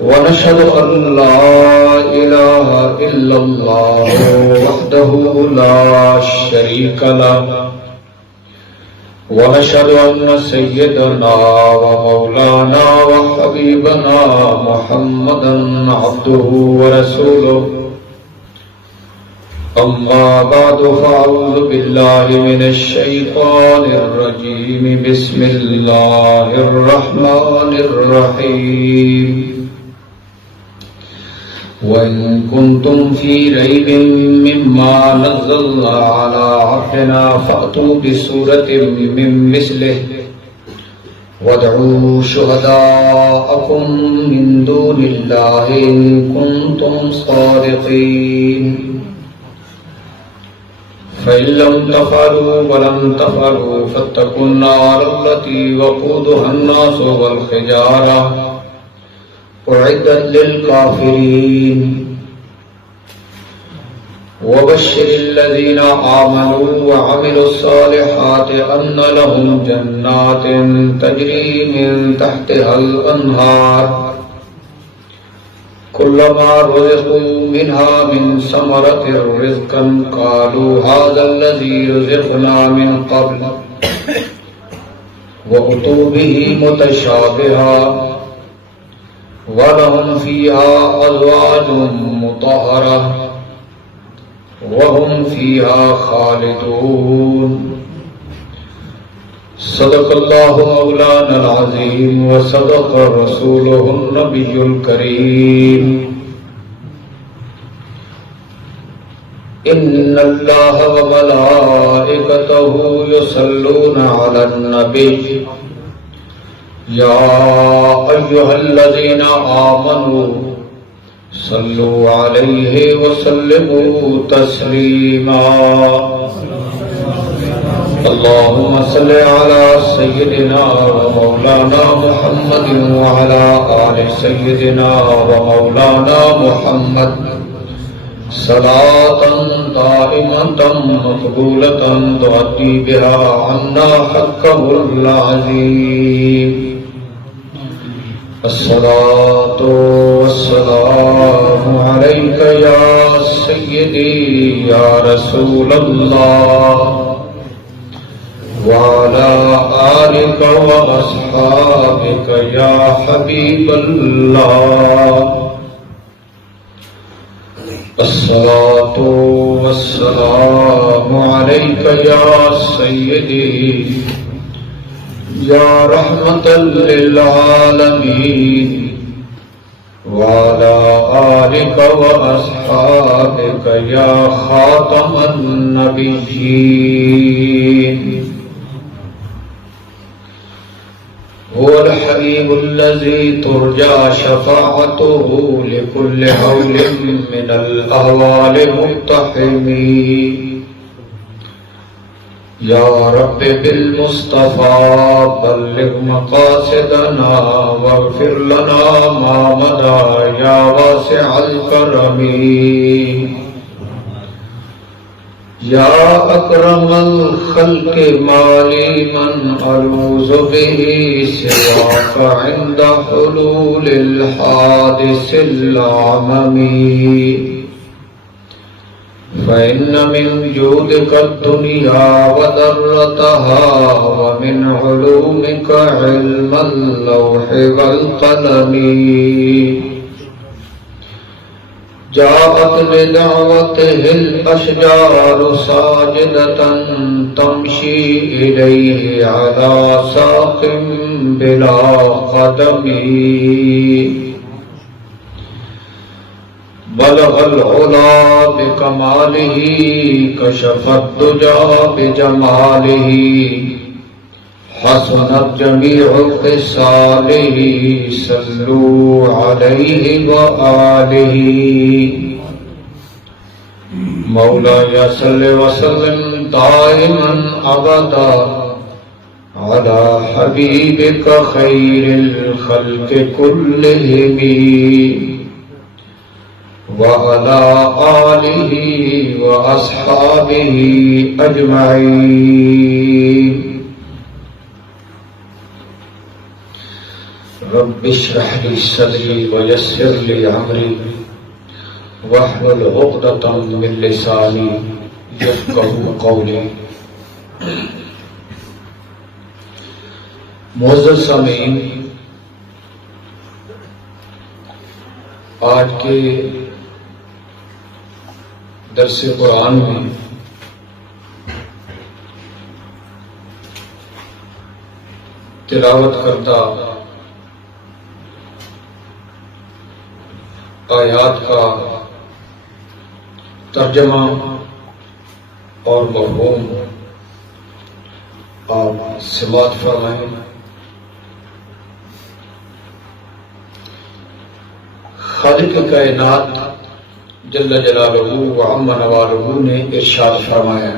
ونشهد أن لا إله إلا الله وحده لا شريك له ونشهد أن سيدنا ومولانا وحبيبنا محمدا عبده ورسوله أما بعد فأعوذ بالله من الشيطان الرجيم بسم الله الرحمن الرحيم وإن كنتم في ريب مما نزلنا على عبدنا فأتوا بسورة من مثله وادعوا شهداءكم من دون الله إن كنتم صادقين فإن لم تفعلوا ولم تفعلوا فاتقوا النار التي وقودها الناس والحجارة أعدت للكافرين وبشر الذين آمنوا وعملوا الصالحات أن لهم جنات تجري من تحتها الأنهار كلما رزقوا منها من ثمرة رزقا قالوا هذا الذي رزقنا من قبل وأتوا به متشابها ولهم فيها أزواج مطهرة وهم فيها خالدون صدق الله مولانا العظيم وصدق رسوله النبي الكريم إن الله وملائكته يصلون على النبي يا أيها الذين آمنوا صلوا عليه وسلموا تسليما اللهم صل على سيدنا ومولانا محمد وعلى آل سيدنا ومولانا محمد صلاة دائمة مقبولة تؤدي بها عنا حقه العظيم الصلاة والسلام عليك يا سيدي يا رسول الله وعلى آلك وأصحابك يا حبيب الله الصلاة والسلام عليك يا سيدي يا رحمة للعالمين وعلى آلك وأصحابك يا خاتم النبيين هو الحبيب الذي ترجى شفاعته لكل هول من الأهوال مقتحمين يا رب بالمصطفى بلغ مقاصدنا واغفر لنا ما مضى يا واسع الكرم يا أكرم الخلق مالي من ألوذ به سواك عند حلول الحادث العممي فإن من جودك الدنيا وذرتها ومن علومك علم اللوح والقلم جاءت لدعوته الأشجار ساجدة تمشي إليه على ساق بلا قدم بلغ العلا بكماله كشف الدجى بجماله حسنت جميع خصاله صلوا عليه وآله مولاي صل وسلم دائما أبدا على حبيبك خير الخلق كلهم وعلى آله وأصحابه أجمعين رب اشرح لي صدري ويسر لي امري واحلل عقدة من لساني يفقهوا قولي. معزز سامعین، آج کے درس قرآن میں تلاوت کردہ آیات کا ترجمہ اور مفہوم آپ سماعت فرمائیں. خالق کائنات جل جلالہ و عم نوالہ نے ارشاد فرمایا،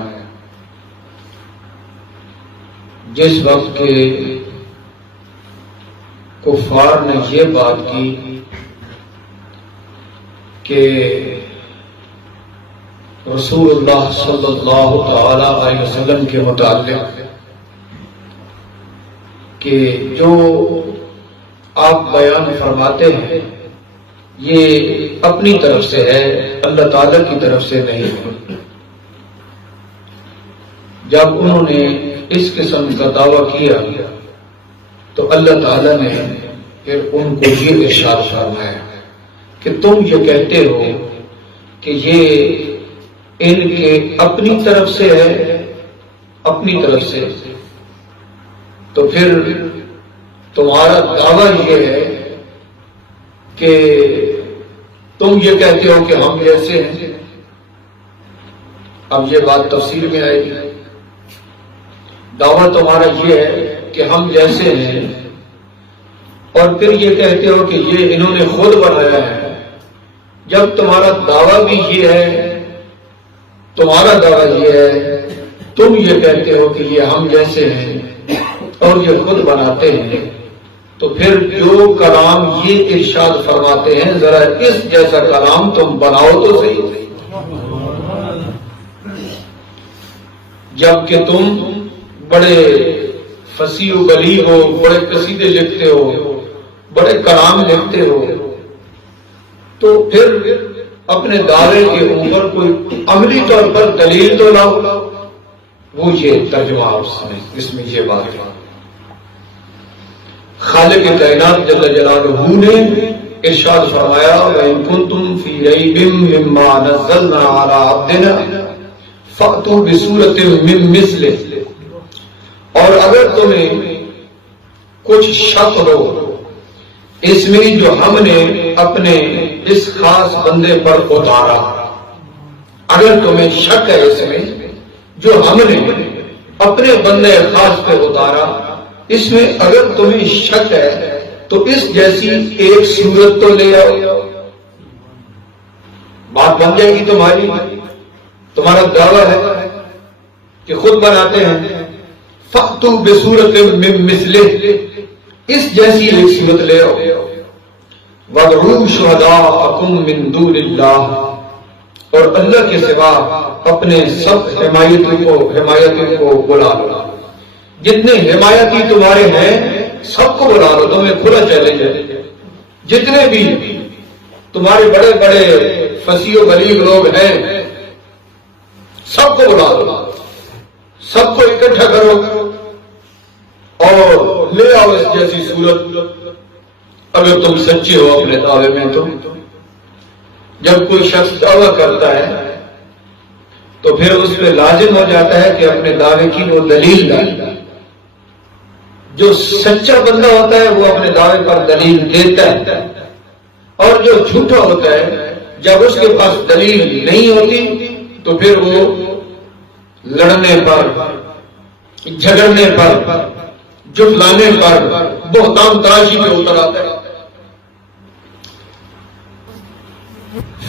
جس وقت کے کفار نے یہ بات کی کہ رسول اللہ صلی اللہ تعالی علیہ وسلم کے متعلق کہ جو آپ بیان فرماتے ہیں یہ اپنی طرف سے ہے، اللہ تعالیٰ کی طرف سے نہیں ہے. جب انہوں نے اس قسم کا دعویٰ کیا تو اللہ تعالیٰ نے پھر ان کو یہ ارشاد فرمایا کہ تم یہ کہتے ہو کہ یہ ان کے اپنی طرف سے ہے، اپنی طرف سے، تو پھر تمہارا دعویٰ یہ ہے کہ تم یہ کہتے ہو کہ ہم جیسے ہیں. اب یہ بات تفصیل میں آئے گی. دعویٰ تمہارا یہ ہے کہ ہم جیسے ہیں، اور پھر یہ کہتے ہو کہ یہ انہوں نے خود بنایا ہے. جب تمہارا دعویٰ بھی یہ ہے، تمہارا دعویٰ یہ ہے، تم یہ کہتے ہو کہ یہ ہم جیسے ہیں اور یہ خود بناتے ہیں، تو پھر جو کلام یہ ارشاد فرماتے ہیں ذرا اس جیسا کلام تم بناؤ تو صحیح. جبکہ تم بڑے فصیح و بلیغ ہو، بڑے قصیدے لکھتے ہو، بڑے کلام لکھتے ہو، تو پھر اپنے دعوے کے اوپر کوئی عملی طور پر دلیل تو لاؤ. وہ یہ ترجمہ اس میں یہ بات ہے. خالق کائنات جل جلالہ نے ارشاد فرمایا، وَإِن كُنتُمْ فِي رَيْبٍ مِّمَّا نَزَّلْنَا عَلَىٰ عَبْدِنَا فَأْتُوا بِسُورَةٍ مِّن مِّثْلِهِ. اور اگر تمہیں کچھ شک ہو اس میں جو ہم نے اپنے اس خاص بندے پر اتارا، اگر تمہیں شک ہے اس میں جو ہم نے اپنے بندے خاص پہ اتارا، اس میں اگر تمہیں شک ہے تو اس جیسی ایک صورت تو لے آؤ. بات بن جائے گی تمہاری. تمہارا دعویٰ ہے کہ خود بناتے ہیں، فَأْتُوا بِسُورَةٍ مِّن مِّثْلِهِ، اس جیسی ایک صورت لے آؤ. وَادْعُوا شُهَدَاءَكُم مِّن دُونِ اللَّهِ، اور اللہ کے سوا اپنے سب حمایتوں کو بلا لو. جتنے حمایتی تمہارے ہیں سب کو بلا لو. تمہیں کھلا چیلنج ہے. جتنے بھی تمہارے بڑے بڑے فصیح و بلیغ لوگ ہیں سب کو بلا لو، سب کو اکٹھا کرو اور لے آؤ اس جیسی صورت. اگر تم سچے ہو اپنے دعوے میں. تو جب کوئی شخص دعویٰ کرتا ہے تو پھر اس پہ لازم ہو جاتا ہے کہ اپنے دعوے کی وہ دلیل ڈالے. جو سچا بندہ ہوتا ہے وہ اپنے دعوے پر دلیل دیتا ہے، اور جو جھوٹا ہوتا ہے جب اس کے پاس دلیل نہیں ہوتی تو پھر وہ لڑنے پر، جھگڑنے پر، جھٹلانے پر، بہتان تراشی پہ اتر آتا ہے.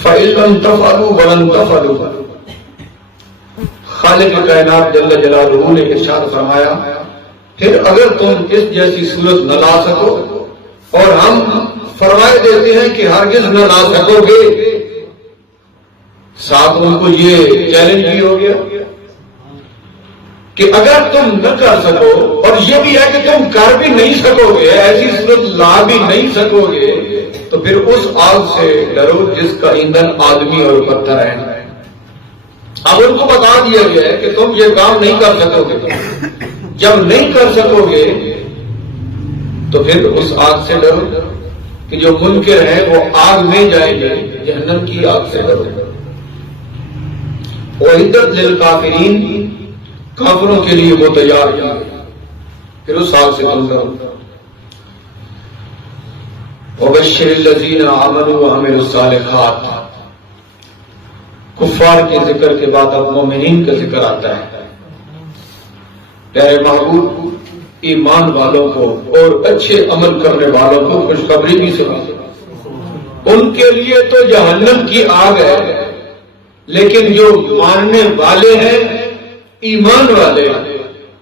فَإِن لَّمْ تَفْعَلُوا وَلَن تَفْعَلُوا، خالق کائنات جل جلالہ نے ارشاد فرمایا پھر اگر تم اس جیسی صورت نہ لا سکو، اور ہم فرمائے دیتے ہیں کہ ہرگز نہ لا سکو گے، ساتھ ان کو یہ چیلنج بھی ہو گیا کہ اگر تم نہ کر سکو، اور یہ بھی ہے کہ تم کر بھی نہیں سکو گے، ایسی صورت لا بھی نہیں سکو گے، تو پھر اس آگ سے ڈرو جس کا ایندھن آدمی اور پتھر ہے۔ اب ان کو بتا دیا گیا ہے کہ تم یہ کام نہیں کر سکو گے، جب نہیں کر سکو گے تو پھر اس آگ سے ڈرو کہ جو منکر ہیں وہ آگ میں جائیں گے، جہنم کی آگ سے ڈرو۔ وَعِدَّتْ لِلْكَافِرِينَ، کافروں کے لیے وہ تیار کیا، پھر اس آگ سے تم ڈرو۔ وَبَشِّرِ الَّذِينَ آمَنُوا وَعَمِلُوا الصَّالِحَاتِ، کفار کے ذکر کے بعد اب مومنین کا ذکر آتا ہے۔ پیارے محبوب، ایمان والوں کو اور اچھے عمل کرنے والوں کو خوشخبری بھی سنا، ان کے لیے تو جہنم کی آگ ہے، لیکن جو ماننے والے ہیں، ایمان والے،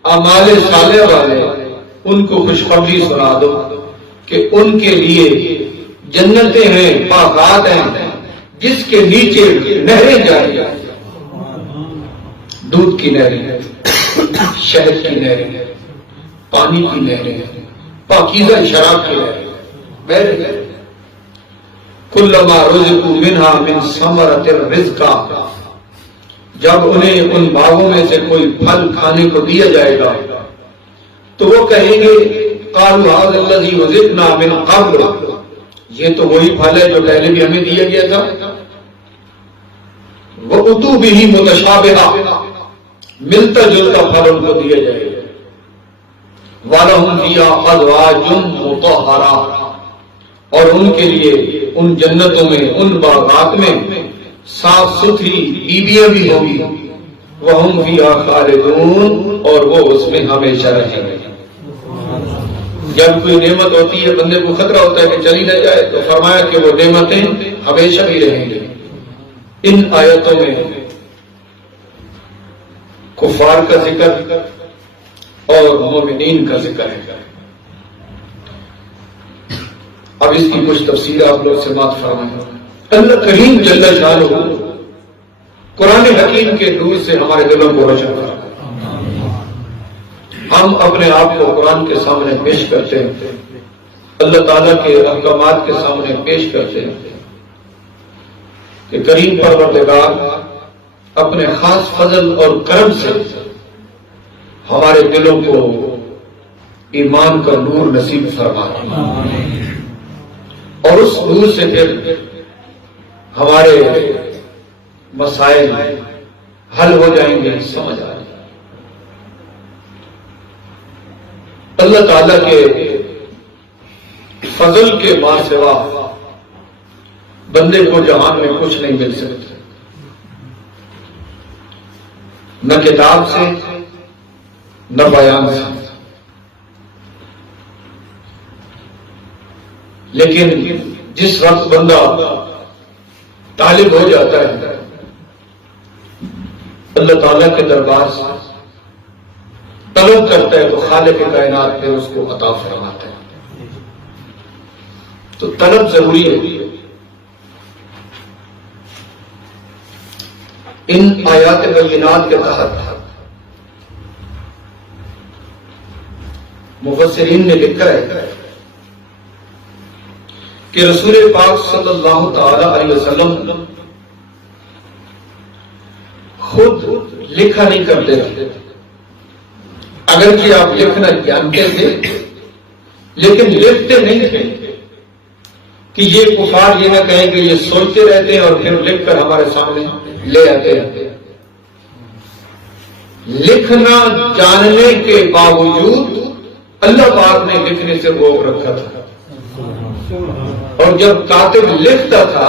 اعمال صالح والے، ان کو خوشخبری سنا دو کہ ان کے لیے جنتیں ہیں، باغات ہیں، جس کے نیچے نہریں جاری ہیں، دودھ کی نہریں، شہد کی نہریں، پانی کی نہریں، پاکیزہ شراب کی نہریں۔ کلما رزقوا منہا من ثمرۃ رزقا، جب انہیں ان باغوں میں سے کوئی پھل کھانے کو دیا جائے گا تو وہ کہیں گے قالوا ھذا الذی رزقنا من قبل، یہ تو وہی پھل ہے جو پہلے بھی ہمیں دیا گیا تھا۔ وَأُتُوا بِهِ مُتَشَابِهًا، ملتا جلتا پھل ان کو دیا جائے گا۔ وَلَهُمْ فِيهَا أَزْوَاجٌ مُطَهَّرَةٌ، اور ان کے لیے ان جنتوں میں، ان باغات میں صاف ستھری بیویاں بھی ہوگی۔ وَهُمْ فِيهَا خَالِدُونَ، اور وہ اس میں ہمیشہ رہیں گے۔ جب کوئی نعمت ہوتی ہے بندے کو خطرہ ہوتا ہے کہ چلی نہ جائے، تو فرمایا کہ وہ نعمتیں ہمیشہ بھی رہیں گی۔ ان آیتوں میں کفار کا ذکر اور مومنین کا ذکر ہے۔ اب اس کی کچھ تفصیل آپ لوگ سماعت فرمائیں۔ اللہ کریم جل شانہ قرآن حکیم کے نور سے ہمارے دلوں کو روشن کرے۔ ہم اپنے آپ کو قرآن کے سامنے پیش کرتے ہیں، اللہ تعالیٰ کے احکامات کے سامنے پیش کرتے ہیں کہ کریم پروردگار اپنے خاص فضل اور کرم سے ہمارے دلوں کو ایمان کا نور نصیب فرمائے، اور اس نور سے پھر ہمارے مسائل حل ہو جائیں گے، سمجھ آئے گا۔ اللہ تعالیٰ کے فضل کے ماں سوا بندے کو جہان میں کچھ نہیں مل سکتا، نہ کتاب سے نہ بیان سے۔ لیکن جس وقت بندہ طالب ہو جاتا ہے اللہ تعالیٰ کے دربار سے، طلب کرتا ہے، تو خالق کائنات پھر اس کو عطا فرماتا ہے۔ تو طلب ضروری ہے۔ ان آیات بینات کے تحت مفسرین نے لکھا ہے کہ رسول پاک صلی اللہ تعالی علیہ وسلم خود لکھا نہیں کرتے تھے، اگرچہ آپ لکھنا جانتے تھے لیکن لکھتے نہیں تھے کہ یہ کفار یہ نہ کہیں کہ یہ سوچتے رہتے ہیں اور پھر لکھ کر ہمارے سامنے لے آتے ہیں۔ لکھنا جاننے کے باوجود اللہ پاک نے لکھنے سے روک رکھا تھا، اور جب کاتب لکھتا تھا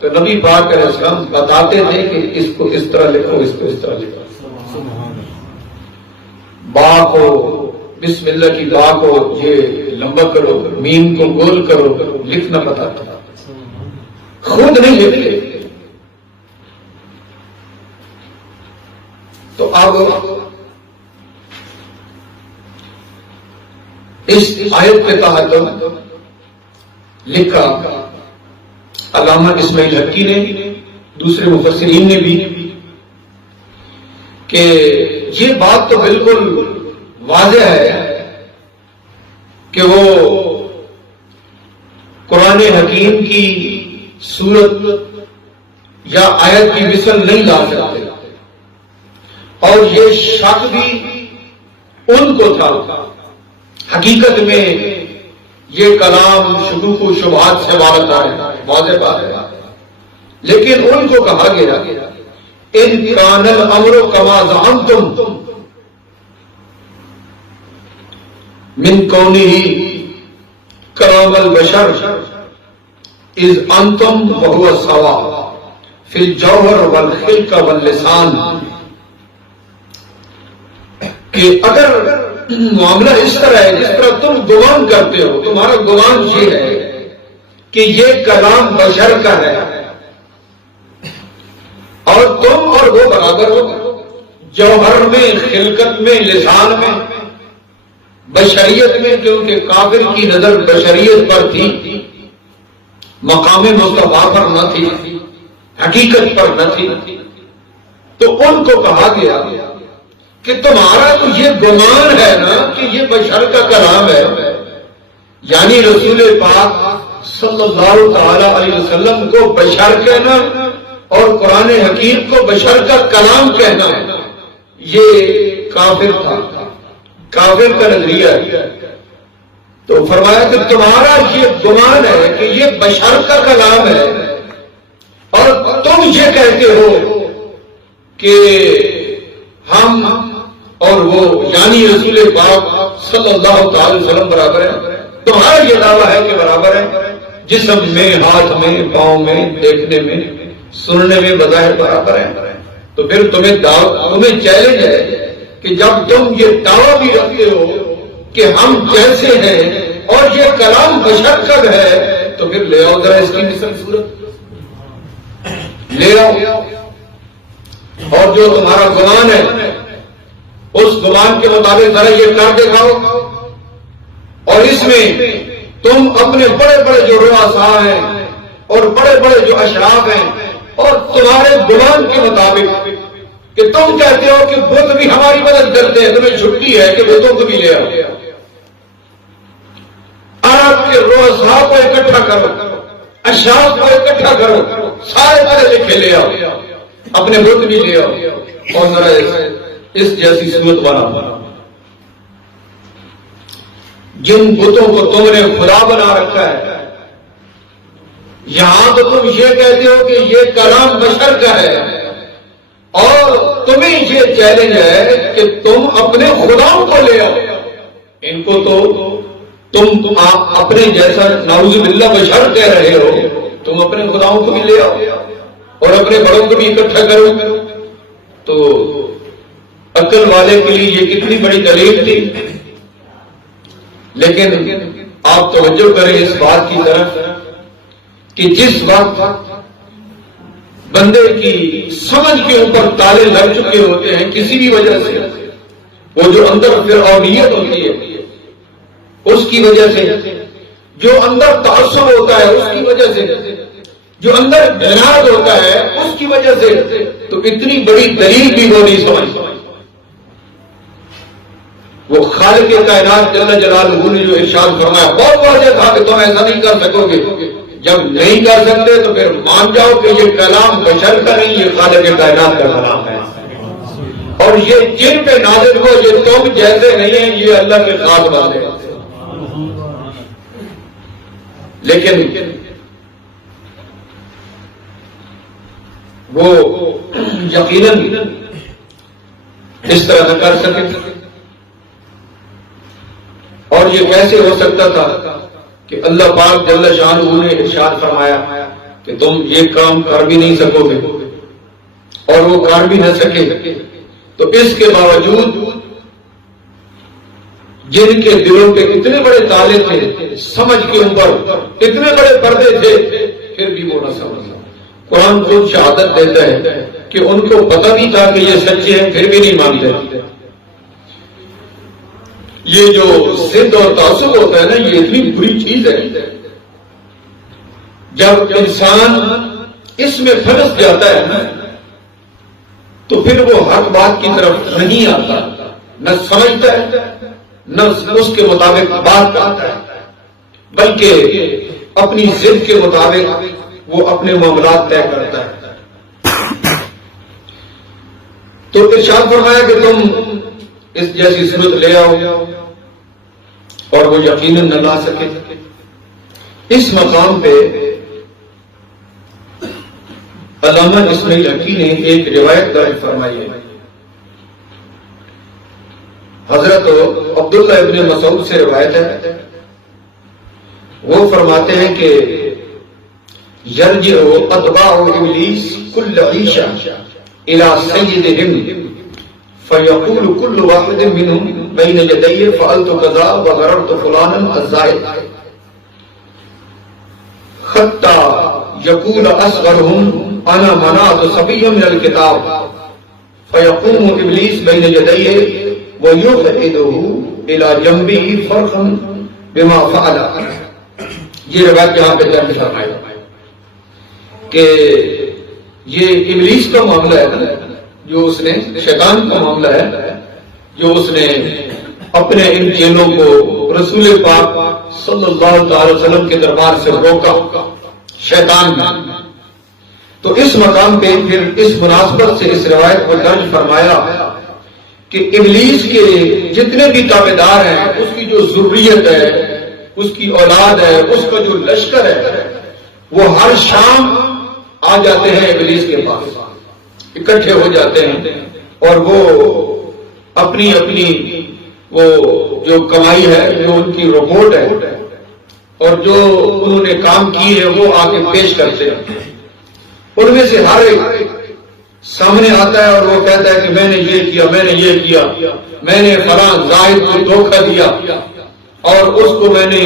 تو نبی پاک علیہ السلام بتاتے تھے کہ اس کو اس طرح لکھو، اس کو اس طرح لکھو۔ با کو بسم اللہ کی با کو یہ لمبا کرو، میم کو گول کرو، لکھنا بتاتا تھا، خود نہیں لکھتے۔ تو اب اس آیت کے تحت لکھا علامہ اسماعیل حقی نے، دوسرے مفسرین نے بھی، کہ یہ بات تو بالکل واضح ہے کہ وہ قرآن حکیم کی صورت یا آیت کی مثل نہیں لا سکتے، اور یہ شک بھی ان کو تھا۔ حقیقت میں یہ کلام شکوک و شبہات سے وابستہ ہے، واضح بات ہے، لیکن ان کو کہا گیا ان کان الامر کما زعمتم من کونہ کلام البشر اذ انتم وهو سواء فی الجوہر والخلق واللسان، کہ اگر معاملہ اس طرح ہے جس طرح تم گمان کرتے ہو، تمہارا گمان یہ ہے کہ یہ کلام بشر کا ہے اور تم اور وہ برابر ہو، جوہر میں، خلقت میں، لسان میں، بشریت میں، کیونکہ کافر کی نظر بشریت پر تھی، مقام مصطفیٰ پر نہ تھی، حقیقت پر نہ تھی، تو ان کو کہا گیا کہ تمہارا تو یہ گمان ہے نا کہ یہ بشر کا کلام ہے، یعنی رسول پاک صلی اللہ تعالی علیہ وسلم کو بشر کہنا اور قرآن حکیم کو بشر کا کلام کہنا، یہ کافر تھا، کافر کا نظریہ ہے۔ تو فرمایا کہ تمہارا یہ گمان ہے کہ یہ بشر کا کلام ہے اور تم یہ کہتے ہو کہ ہم اور وہ یعنی رسول پاک صلی اللہ تعالی وسلم برابر ہے، تمہارا یہ دعویٰ ہے کہ برابر ہے، جسم میں، ہاتھ میں، پاؤں میں، دیکھنے میں، سننے میں بظاہر برابر ہے۔ تو پھر تمہیں چیلنج ہے کہ جب تم یہ دعویٰ بھی رکھتے ہو کہ ہم جیسے ہیں اور یہ کلام بشر کا ہے، تو پھر لے آؤ ذرا اس کی مثل صورت، لے آؤ، اور جو تمہارا گمان ہے اس گمان کے مطابق ذرا یہ کر دکھاؤ، اور اس میں تم اپنے بڑے بڑے جو رؤساء ہیں اور بڑے بڑے جو اشراف ہیں اور تمہارے گمان کے مطابق کہ تم کہتے ہو کہ بت بھی ہماری مدد کرتے ہیں، تمہیں چھٹی ہے کہ بتوں کو بھی لے آؤ، عرب کے رؤساء کو اکٹھا کرو، اشراف کو اکٹھا کرو، سارے پڑھے لکھے لے آؤ، اپنے بت بھی لے آؤ اور ذرا اس جیسی صورت بنا۔ جن بتوں کو تم نے خدا بنا رکھا ہے، یہاں تو تم یہ کہتے ہو کہ یہ کلام بشر کا ہے، اور تمہیں یہ چیلنج ہے کہ تم اپنے خداؤں کو لے آؤ۔ ان کو تو تم اپنے جیسا نعوذ باللہ بشر کہہ رہے ہو، تم اپنے خداؤں کو بھی لے آؤ اور اپنے بڑوں کو بھی اکٹھا کرو۔ تو عقل والے کے لیے یہ کتنی بڑی دلیل تھی، لیکن آپ توجہ کریں اس بات کی طرف کہ جس وقت بندے کی سمجھ کے اوپر تالے لگ چکے ہوتے ہیں کسی بھی وجہ سے، وہ جو اندر فرعونیت ہوتی ہے اس کی وجہ سے، جو اندر تعصب ہوتا ہے اس کی وجہ سے، جو اندر جہاد ہوتا ہے اس کی وجہ سے، تو اتنی بڑی دلیل بھی وہ نہیں سمجھتا۔ وہ خالق کائنات جل جلالہ نے جو ارشاد فرمایا بہت واضح تھا کہ تم ایسا نہیں کر سکو گے، جب نہیں کر سکتے تو پھر مان جاؤ کہ یہ کلام بشر کا نہیں، یہ خالق کائنات کا کلام ہے، اور یہ جن پہ نازل ہو یہ تم جیسے نہیں ہیں، یہ اللہ کے خاص بات ہے۔ لیکن وہ یقیناً اس طرح نہ کر سکے، اور یہ کیسے ہو سکتا تھا کہ اللہ پاک جل شانہ نے ارشاد فرمایا کہ تم یہ کام کر بھی نہیں سکو گے اور وہ کر بھی نہ سکے، تو اس کے باوجود جن کے دلوں پہ اتنے بڑے تالے تھے، سمجھ کے اوپر اتنے بڑے پردے تھے، پھر بھی وہ نہ سمجھا۔ قرآن خود شہادت دیتا ہے کہ ان کو پتہ بھی تھا کہ یہ سچے ہیں، پھر بھی نہیں مانتے۔ یہ جو ضد اور تعصب ہوتا ہے نا، یہ اتنی بری چیز ہے، جب انسان اس میں پھنس جاتا ہے نا تو پھر وہ حق بات کی طرف نہیں آتا، نہ سمجھتا ہے نہ اس کے مطابق بات کرتا ہے، بلکہ اپنی ضد کے مطابق وہ اپنے معاملات طے کرتا ہے۔ تو ارشاد فرمایا کہ تم اس جیسی صورت لے آؤ، اور وہ یقیناً نہ لا سکے۔ اس مقام پہ علامہ اسماعیل حقی نے ایک روایت درج فرمائی ہے۔ حضرت عبداللہ ابن مسعود سے روایت ہے، وہ فرماتے ہیں کہ یرجع اتباع ابلیس کل عیشہ الى سیدہم فیقول کل واحد منہم بین یدی فعلت کذا وغررت فلانا الزائد حتی یقول اصغرہم انا منعت صبیا من الکتاب فیقوم ابلیس بین یدیہ ویقعدہ الى جنبہ فرقا بما فعل۔ یہ روایت یہاں پہ درج فرمائی کہ یہ ابلیس کا معاملہ ہے، جو اس نے شیطان کا معاملہ ہے، جو اس نے اپنے ان چیلوں کو رسول پاک صلی اللہ علیہ وسلم کے دربار سے روکا شیطان نے۔ تو اس مقام پہ پھر اس مناسبت سے اس روایت کو درج فرمایا کہ ابلیس کے جتنے بھی تابعدار ہیں، اس کی جو ذریت ہے، اس کی اولاد ہے، اس کا جو لشکر ہے، وہ ہر شام آ جاتے ہیں ابلیس کے پاس، اکٹھے ہو جاتے ہیں، اور وہ اپنی اپنی وہ جو کمائی ہے، جو ان کی رپورٹ ہے اور جو انہوں نے کام کی ہے، وہ آ کے پیش کرتے ہیں۔ ان میں سے ہر ایک سامنے آتا ہے اور وہ کہتا ہے کہ میں نے یہ کیا، میں نے یہ کیا، میں نے فلاں زاہد کو دھوکہ دیا، اور اس کو میں نے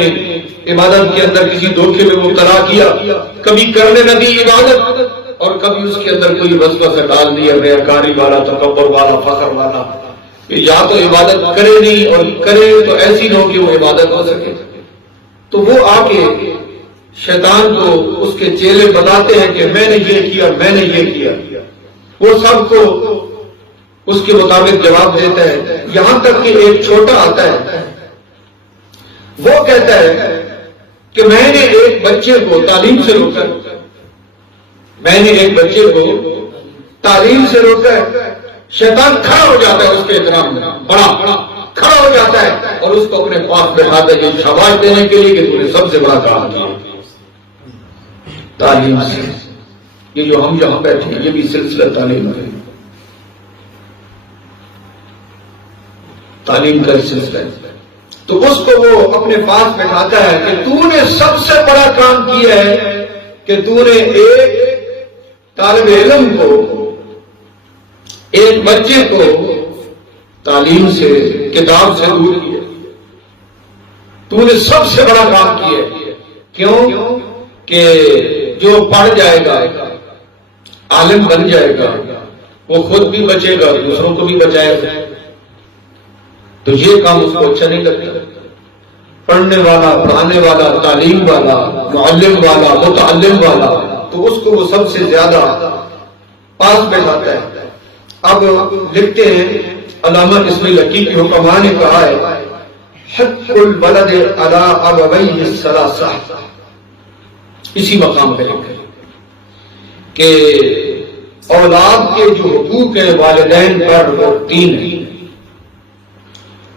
عبادت کے اندر کسی دھوکے میں مبتلا کیا، کبھی کرنے نہ دی عبادت، اور کبھی اس کے اندر کوئی وسوسہ ڈال دیا، ریاکاری والا، تکبر والا، فخر والا، یا تو عبادت کرے نہیں، اور کرے تو ایسی نہ ہو کہ وہ عبادت ہو سکے۔ تو وہ آ کے شیطان کو اس کے چیلے بتاتے ہیں کہ میں نے یہ کیا، میں نے یہ کیا، وہ سب کو اس کے مطابق جواب دیتا ہے، یہاں تک کہ ایک چھوٹا آتا ہے، وہ کہتا ہے کہ میں نے ایک بچے کو تعلیم سے روکا، میں نے ایک بچے کو تعلیم سے روکا ہے۔ شیطان کھڑا ہو جاتا ہے اس کے احترام میں، بڑا کھڑا ہو جاتا ہے اور اس کو اپنے پاس بٹھاتا ہے، یہ شاباش دینے کے لیے کہ تم نے سب سے بڑا کام کیا تعلیم سے۔ یہ جو ہم یہاں بیٹھے ہیں، یہ بھی سلسلہ تعلیم ہے، تعلیم کا سلسلہ ہے۔ تو اس کو وہ اپنے پاس بٹھاتا ہے کہ تو نے سب سے بڑا کام کیا ہے کہ تو نے ایک طالب علم کو، ایک بچے کو تعلیم سے، کتاب سے دور کیا، تو نے سب سے بڑا کام کیا ہے۔ کیوں کہ جو پڑھ جائے گا، عالم بن جائے گا، وہ خود بھی بچے گا، دوسروں کو بھی بچائے گا۔ تو یہ کام اس کو اچھا نہیں لگتا۔ پڑھنے والا، پڑھانے والا، تعلیم والا، معلم والا، متعلم والا، تو اس کو وہ سب سے زیادہ پاس بیٹھاتا ہے۔ اب لکھتے ہیں علامہ اسماعیل حقی کی حکماء نے کہا ہے، حق الولد علی ابویہ الثلاثہ، اسی مقام پہ لکھا ہے کہ اولاد کے جو حقوق ہیں والدین پر، وہ 3 ہیں۔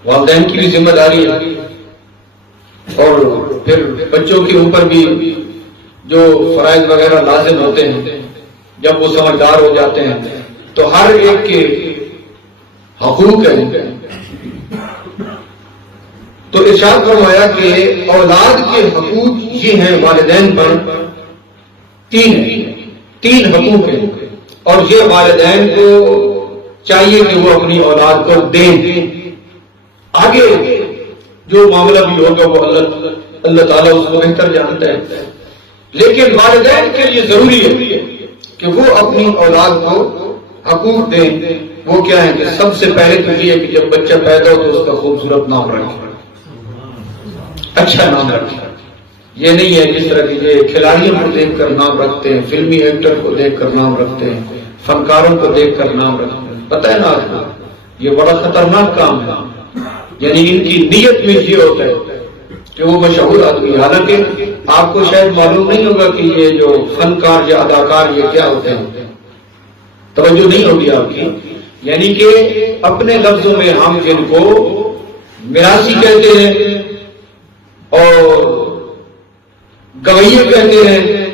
والدین کی بھی ذمہ داری ہے، اور پھر بچوں کے اوپر بھی جو فرائض وغیرہ لازم ہوتے ہیں، جب وہ سمجھدار ہو جاتے ہیں تو ہر ایک کے حقوق ہیں۔ تو ارشاد فرمایا کہ اولاد کے حقوق یہ ہیں والدین پر 3 حقوق ہیں، اور یہ والدین کو چاہیے کہ وہ اپنی اولاد کو دیں۔ آگے جو معاملہ بھی ہوگا وہ اللہ تعالیٰ اس کو بہتر جانتا ہے، لیکن والدین کے لیے ضروری ہے کہ وہ اپنی اولاد کو حقوق دیں۔ وہ کیا ہے کہ سب سے پہلے تو یہ کہ جب بچہ پیدا ہو تو اس کا خوبصورت نام رکھے، اچھا نام رکھے۔ یہ نہیں ہے جس طرح کہ یہ کھلاڑیوں کو دیکھ کر نام رکھتے ہیں، فلمی ایکٹر کو دیکھ کر نام رکھتے ہیں، فنکاروں کو دیکھ کر نام رکھنا. پتہ ہے نا آپ کو یہ بڑا خطرناک کام ہے. یعنی ان کی نیت میں یہ ہوتا ہے کہ وہ مشہور آدمی. حالانکہ آپ کو شاید معلوم نہیں ہوگا کہ یہ جو فنکار یا اداکار یہ کیا ہوتے ہیں, توجہ نہیں ہوگی آپ کی. یعنی کہ اپنے لفظوں میں ہم جن کو میراثی کہتے ہیں اور گویے کہتے ہیں,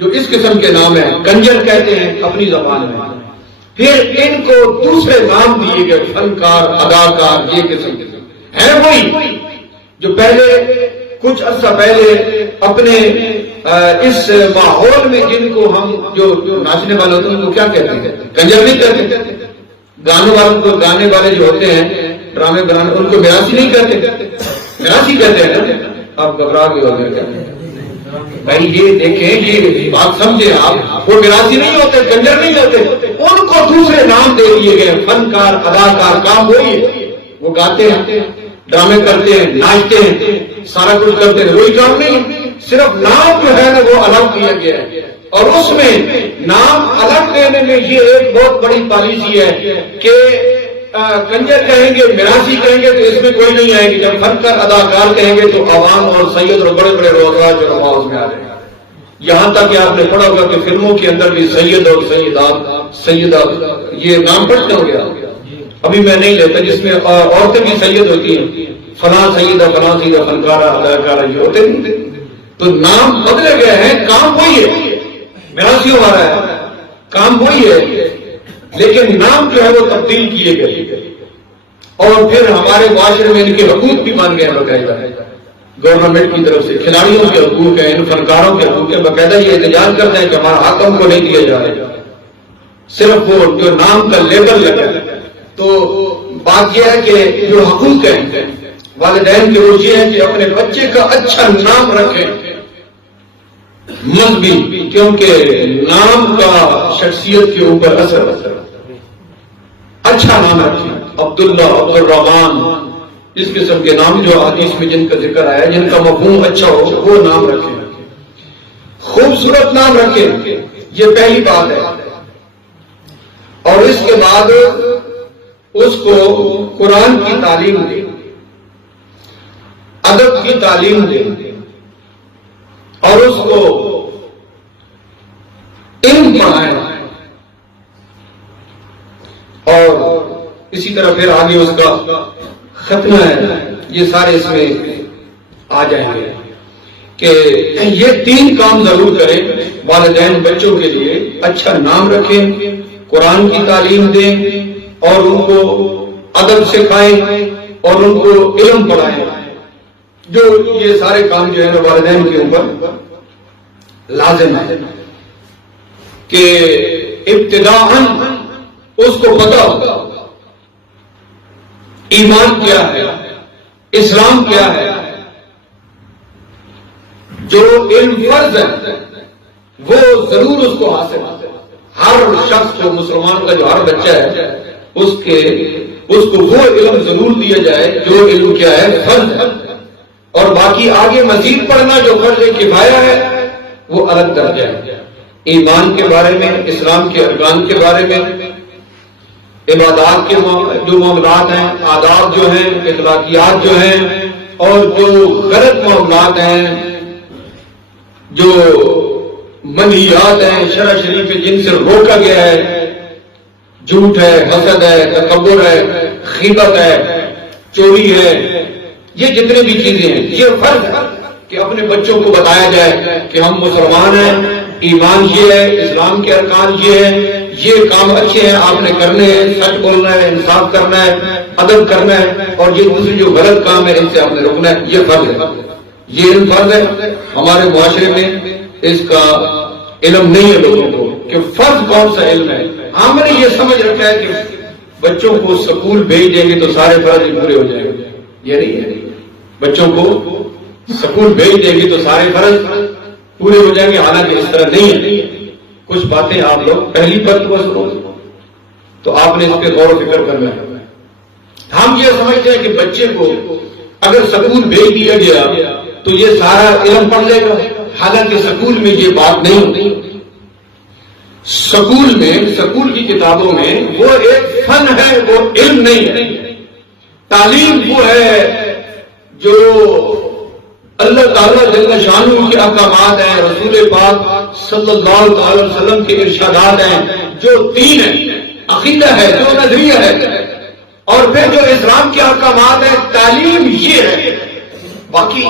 جو اس قسم کے نام ہیں, کنجر کہتے ہیں اپنی زبان میں. پھر ان کو دوسرے نام دیے گئے, فنکار, اداکار, یہ قسم کے ہیں وہی جو پہلے کچھ عرصہ پہلے اپنے اس ماحول میں جن کو ہم جو ناچنے والے ہوتے ہیں ان کو کیا کہتے ہیں, کنجر نہیں کہتے. گانے والوں کو, گانے والے جو ہوتے ہیں ڈرامے بنانے, ان کو میراثی نہیں کہتے, میراثی کہتے ہیں. آپ گھبرا گئے ہو گئے بھائی, یہ دیکھیں, یہ بات سمجھے آپ, وہ میراثی نہیں ہوتے, کنجر نہیں ہوتے, ان کو دوسرے نام دے دیے گئے. فنکار, اداکار, کام وہی ہے, وہ گاتے ہیں, ڈرامے کرتے ہیں, ناچتے ہیں, سارا کچھ کرتے ہیں, وہی کام نہیں. صرف نام جو ہے نا وہ الگ دیا گیا ہے. اور اس میں نام الگ دینے میں یہ ایک بہت بڑی پالیسی ہے کہ کنجر کہیں گے, میراثی کہیں گے تو اس میں کوئی نہیں آئے گی. جب فنکار, اداکار کہیں گے تو عوام اور سید اور بڑے بڑے روزگار جو نماز میں آ رہے ہیں. یہاں تک کہ آپ نے پڑھا ہوگا کہ فلموں کے اندر بھی سید اور سیدات, سیدہ, یہ نام پڑھتے ہو گیا. ابھی میں نہیں لیتا, جس میں عورتیں بھی سید ہوتی ہیں, فلاں سیدہ, فلاں سیدہ, فنکارہ, اداکارہ, یہ ہوتے نہیں. تو نام بدلے گئے ہیں, کام وہی ہے. میراثی ہمارا ہے, کام وہی ہے, لیکن نام جو ہے وہ تبدیل کیے گئے. اور پھر ہمارے معاشرے میں ان کے حقوق بھی مان گئے باقاعدہ. گورنمنٹ کی طرف سے کھلاڑیوں کے حقوق ہیں, ان فنکاروں کے حقوق ہیں, باقاعدہ یہ احتجاج کرتے ہیں کہ ہمارا حق ہم کو نہیں دیا جا رہا, صرف وہ جو نام کا لیبل لگا. تو بات یہ ہے کہ جو حقوق ہیں والدین کے وہ یہ ہے کہ اپنے بچے کا اچھا نام رکھیں, مذہبی, کیونکہ نام کا شخصیت کے اوپر اثر ہوتا ہے. اچھا نام رکھیں, عبداللہ, عبد الرحمان, اس قسم کے نام جو حدیث میں جن کا ذکر آیا, جن کا مفہوم اچھا ہو وہ نام رکھیں. خوبصورت نام رکھیں, یہ پہلی بات ہے. اور اس کے بعد اس کو قرآن کی تعلیم دیں, ادب کی تعلیم دیں, اور اس کو علم پڑھائیں. اور اسی طرح پھر آگے اس کا ختنہ ہے, یہ سارے اس میں آ جائیں گے کہ یہ 3 کام ضرور کریں. والدین بچوں کے لیے اچھا نام رکھیں, قرآن کی تعلیم دیں, اور ان کو ادب سکھائیں, اور ان کو علم پڑھائیں. جو یہ سارے کام جو ہے والدین کے اوپر لازم ہے کہ ابتداءً اس کو پتہ ہوگا ایمان کیا ہے, اسلام کیا ہے. جو علم فرض ہے وہ ضرور اس کو حاصل ہے. ہر شخص جو مسلمان کا جو ہر بچہ ہے اس کو وہ علم ضرور دیا جائے جو علم کیا ہے, فرض ہے. اور باقی آگے مزید پڑھنا جو فرض کفایہ ہے وہ الگ درجہ ہے. ایمان کے بارے میں, اسلام کے ارکان کے بارے میں, عبادات کے جو معاملات ہیں, آداب جو ہیں, اخلاقیات جو ہیں, اور جو غلط معاملات ہیں, جو منہیات ہیں شرع شریف جن سے روکا گیا ہے, جھوٹ ہے, حسد ہے, تکبر ہے, غیبت ہے, چوری ہے, یہ جتنے بھی چیزیں ہیں, یہ فرض ہے کہ اپنے بچوں کو بتایا جائے کہ ہم مسلمان ہیں, ایمان یہ ہے, اسلام کے ارکان یہ ہے, یہ کام اچھے ہیں, آپ نے کرنے ہیں, سچ بولنا ہے, انصاف کرنا ہے, ادب کرنا ہے, اور یہ دوسرے جو غلط کام ہے ان سے آپ نے روکنا ہے. یہ فرض ہے, یہ علم فرض ہے. ہمارے معاشرے میں اس کا علم نہیں ہے لوگوں کو کہ فرض کون سا علم ہے. ہم نے یہ سمجھ رکھا ہے کہ بچوں کو سکول بھیج دیں گے تو سارے فرض پورے ہو جائیں گے. یہ نہیں ہے, بچوں کو سکول بھیج دیں گے تو سارے فرض پورے ہو جائیں گے. حالانکہ اس طرح نہیں ہے. کچھ باتیں آپ لوگ پہلی بات تو آپ نے اس پہ غور و فکر کرنا ہے. ہم یہ سمجھتے ہیں کہ بچے کو اگر سکول بھیج دیا گیا تو یہ سارا علم پڑھ لے گا. حالانکہ سکول میں یہ بات نہیں ہوتی. سکول میں، سکول کی کتابوں میں وہ ایک فن ہے، وہ علم نہیں ہے۔ تعلیم وہ ہے جو اللہ تعالیٰ جل شانہ کے احکامات ہیں، رسول پاک صلی اللہ تعالی وسلم کے ارشادات ہیں، جو دین ہے، عقیدہ ہے، جو نظریہ ہے، اور پھر جو اسلام کے احکامات ہیں۔ تعلیم یہ ہے، باقی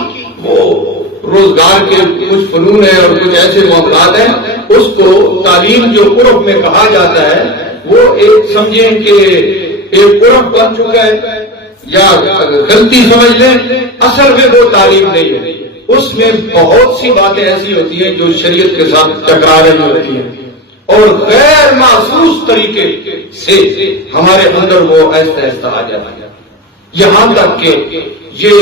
وہ روزگار کے کچھ فنون ہیں اور کچھ ایسے معاملات ہیں، اس کو تعلیم جو عرف میں کہا جاتا ہے وہ ایک سمجھیں کہ ایک عرف بن چکا ہے، یا غلطی سمجھ لیں، اصل میں وہ تعلیم نہیں ہے۔ اس میں بہت سی باتیں ایسی ہوتی ہیں جو شریعت کے ساتھ ٹکرا رہی ہوتی ہیں، اور غیر محسوس طریقے سے ہمارے اندر وہ ایسا ایسا آ جاتا ہے، یہاں تک کہ یہ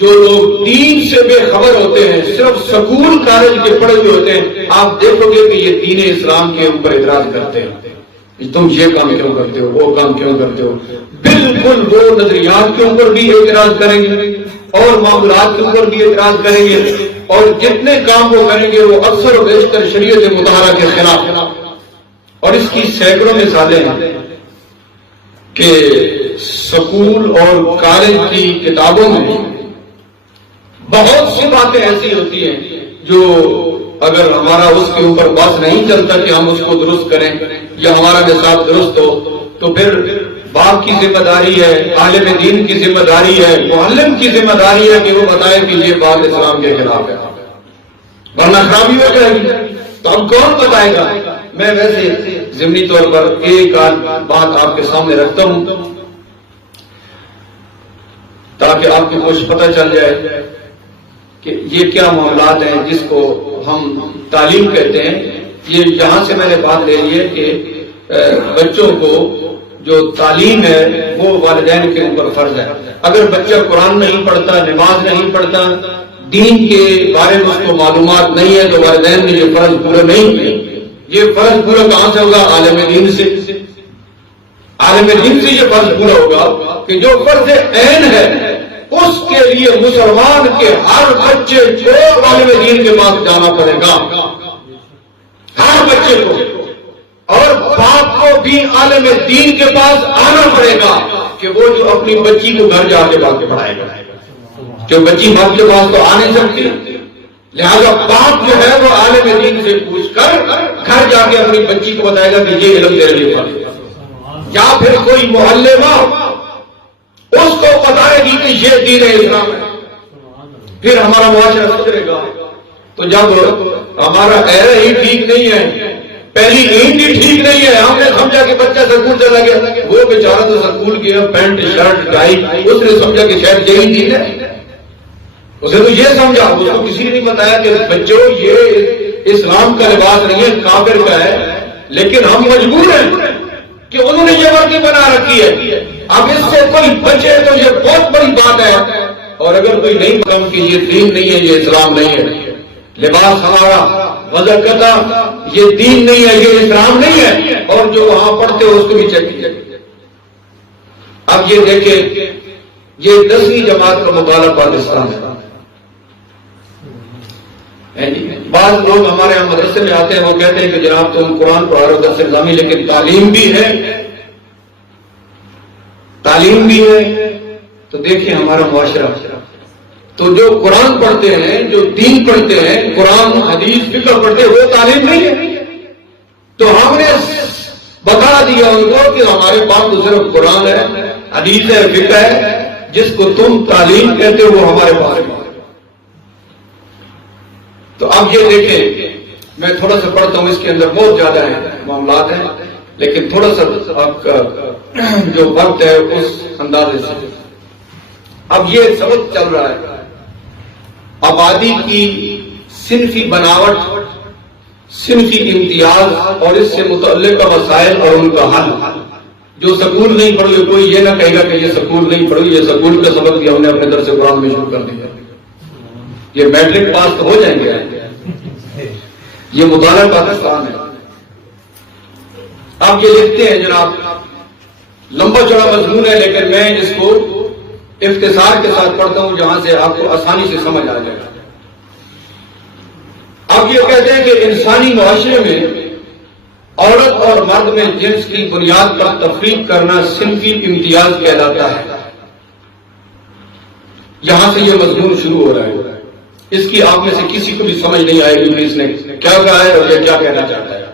جو لوگ دین سے بے خبر ہوتے ہیں، صرف سکول کالج کے پڑھے ہوئے ہوتے ہیں، آپ دیکھو گے کہ یہ دین اسلام کے اوپر اعتراض کرتے ہیں، تم یہ کام کیوں کرتے ہو، وہ کام کیوں کرتے ہو۔ بالکل وہ نظریات کے اوپر بھی اعتراض کریں گے اور معاملات کے اوپر بھی اعتراض کریں گے، اور جتنے کام وہ کریں گے وہ اکثر و بیشتر شریعت مطہرہ کے خلاف۔ اور اس کی سینکڑوں مثالیں ہیں کہ سکول اور کالج کی کتابوں میں بہت سی باتیں ایسی ہوتی ہیں جو اگر ہمارا اس کے اوپر بس نہیں چلتا کہ ہم اس کو درست کریں یا ہمارا نصاب درست ہو، تو پھر باپ کی ذمہ داری ہے، عالم دین کی ذمہ داری ہے، معلم کی ذمہ داری ہے کہ وہ بتائے کہ یہ بات اسلام کے خلاف ہے، ورنہ خرابی ہو جائے گی۔ تو اب کون بتائے گا؟ میں ویسے ضمنی طور پر ایک بات آپ کے سامنے رکھتا ہوں تاکہ آپ کو کچھ پتہ چل جائے کہ یہ کیا معاملات ہیں جس کو ہم تعلیم کہتے ہیں۔ یہ یہاں سے میں نے بات لے لی ہے کہ بچوں کو جو تعلیم ہے وہ والدین کے اوپر فرض ہے۔ اگر بچہ قرآن نہیں پڑھتا، نماز نہیں پڑھتا، دین کے بارے میں اس کو معلومات نہیں ہے، تو والدین نے یہ فرض پورا نہیں کیا۔ یہ فرض پورا کہاں سے ہوگا؟ عالم دین سے۔ عالم دین سے یہ فرض پورا ہوگا کہ جو فرض عین ہے اس کے لیے مسلمان کے ہر بچے کو عالم دین کے پاس جانا پڑے گا، ہر بچے کو، اور باپ کو بھی عالم دین کے پاس آنا پڑے گا کہ وہ جو اپنی بچی کو گھر جا کے بات پڑھائے گا، جو بچی باپ کے پاس تو آ نہیں سکتی، لہذا باپ جو ہے وہ عالم دین سے پوچھ کر گھر جا کے اپنی بچی کو بتائے گا کہ یہ علم تیرے لیے پڑھے، یا پھر کوئی معلمہ اس کو بتائے گی کہ یہ دین اسلام ہے، پھر ہمارا معاشرہ سدھرے گا۔ تو جب ہمارا ایرا ہی ٹھیک نہیں ہے، پہلی نیند ہی ٹھیک نہیں ہے، ہم نے سمجھا کہ بچہ سکول چلا گیا، وہ بیچارہ تو سکول گیا، پینٹ شرٹ ٹائی، اس نے سمجھا کہ شاید یہی دین ہے، اسے تو یہ سمجھا، اس کو کسی نے نہیں بتایا کہ بچوں یہ اسلام کا لباس نہیں ہے، کافر کا ہے، لیکن ہم مجبور ہیں کہ انہوں نے یہ وردی بنا رکھی ہے، اب اس سے کوئی بچے تو یہ بہت بڑی بات ہے، اور اگر کوئی نہیں بتا کہ یہ دین نہیں ہے، یہ اسلام نہیں ہے، لباس ہمارا وضع کرتا یہ دین نہیں ہے، یہ اسلام نہیں ہے، اور جو وہاں پڑھتے ہو اس کو بھی چیک کیجیے۔ اب یہ دیکھیں، یہ 10ویں جماعت کا مطالعہ پاکستان ہے۔ بعض لوگ ہمارے یہاں مدرسے میں آتے ہیں، وہ کہتے ہیں کہ جناب تم قرآن پڑھا رہے ہو درس نظامی، لیکن تعلیم بھی ہے، تعلیم بھی ہے۔ تو دیکھیں ہمارا معاشرہ، تو جو قرآن پڑھتے ہیں، جو دین پڑھتے ہیں، قرآن حدیث فقہ پڑھتے ہیں، وہ تعلیم نہیں ہے۔ تو ہم نے بتا دیا ان کو کہ ہمارے پاس تو صرف قرآن ہے، حدیث ہے، فقہ ہے، جس کو تم تعلیم کہتے ہو وہ ہمارے پاس ہے۔ تو اب یہ دیکھیں، میں تھوڑا سا پڑھتا ہوں، اس کے اندر بہت زیادہ معاملات ہیں، لیکن تھوڑا سا آپ کا جو وقت ہے اس اندازے سے۔ اب یہ سبق چل رہا ہے آبادی کی صنفی بناوٹ، صنفی امتیاز اور اس سے متعلقہ مسائل اور ان کا حل۔ جو سکول نہیں پڑھو، کوئی یہ نہ کہے گا کہ یہ سکول نہیں پڑھو، یہ سکول کا سبق بھی ہم نے اپنے درس قرآن میں شروع کر دیا، یہ میٹرک پاس تو ہو جائیں گے۔ یہ مطالعہ پاکستان ہے۔ آپ یہ لکھتے ہیں جناب، لمبا چوڑا مضمون ہے، لیکن میں اس کو اختصار کے ساتھ پڑھتا ہوں جہاں سے آپ کو آسانی سے سمجھ آ جائے۔ آپ یہ کہتے ہیں کہ انسانی معاشرے میں عورت اور مرد میں جنس کی بنیاد پر تفریق کرنا صنفی امتیاز کہلاتا ہے. یہاں سے یہ مضمون شروع ہو رہا ہے. اس کی آپ میں سے کسی کو بھی سمجھ نہیں آئے گی کہ اس نے کیا کہا ہے اور یہ کیا کہنا چاہتا ہے.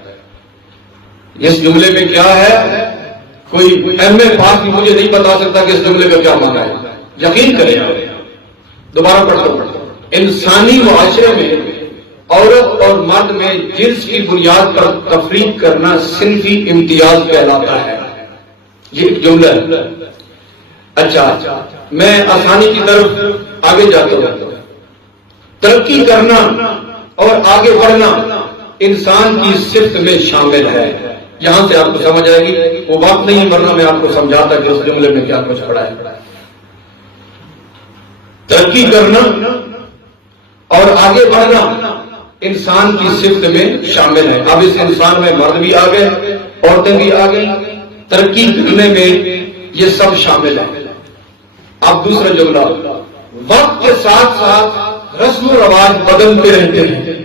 اس جملے میں کیا ہے کوئی ایم اے پاس بھی مجھے نہیں بتا سکتا کہ اس جملے کا کیا معنی ہے. یقین کریں دوبارہ پڑھتا ہوں. انسانی معاشرے میں عورت اور مرد میں جنس کی بنیاد پر تفریق کرنا صنفی امتیاز کہلاتا ہے. یہ ایک جملہ ہے. اچھا میں آسانی کی طرف آگے جاتا ہوں. ترقی کرنا اور آگے بڑھنا انسان کی صفت میں شامل ہے. یہاں سے آپ کو سمجھ آئے گی. وہ بات نہیں ورنہ میں آپ کو سمجھاتا کہ اس جملے میں کیا کچھ پڑا ہے. ترقی کرنا اور آگے بڑھنا انسان کی صفت میں شامل ہے. اب اس انسان میں مرد بھی آ گئے, عورتیں بھی آ گئی. ترقی کرنے میں یہ سب شامل ہے. اب دوسرا جملہ, وقت کے ساتھ ساتھ رسم و رواج بدلتے رہتے ہیں.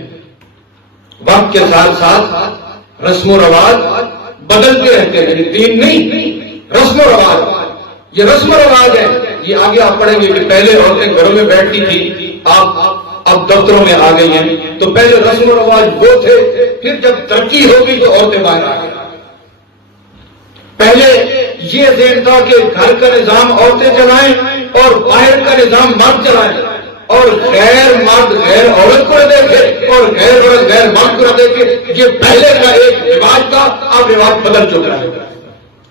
وقت کے ساتھ ساتھ رسم و رواج بدلتے رہتے ہیں. دین نہیں, رسم و رواج. یہ رسم و رواج ہے. یہ آگے آپ پڑھیں گے کہ پہلے عورتیں گھروں میں بیٹھتی تھی, آپ اب دفتروں میں آ گئی ہیں. تو پہلے رسم و رواج وہ تھے, پھر جب ترقی ہوگی تو عورتیں باہر آ گئی. پہلے یہ ذہن تھا کہ گھر کا نظام عورتیں چلائیں اور باہر کا نظام مرد چلائیں, اور غیر مرد غیر عورت کو نہ دیکھے اور غیر عورت غیر مرد کو نہ دیکھے. یہ پہلے کا ایک رواج تھا, اب رواج بدل چکا ہے.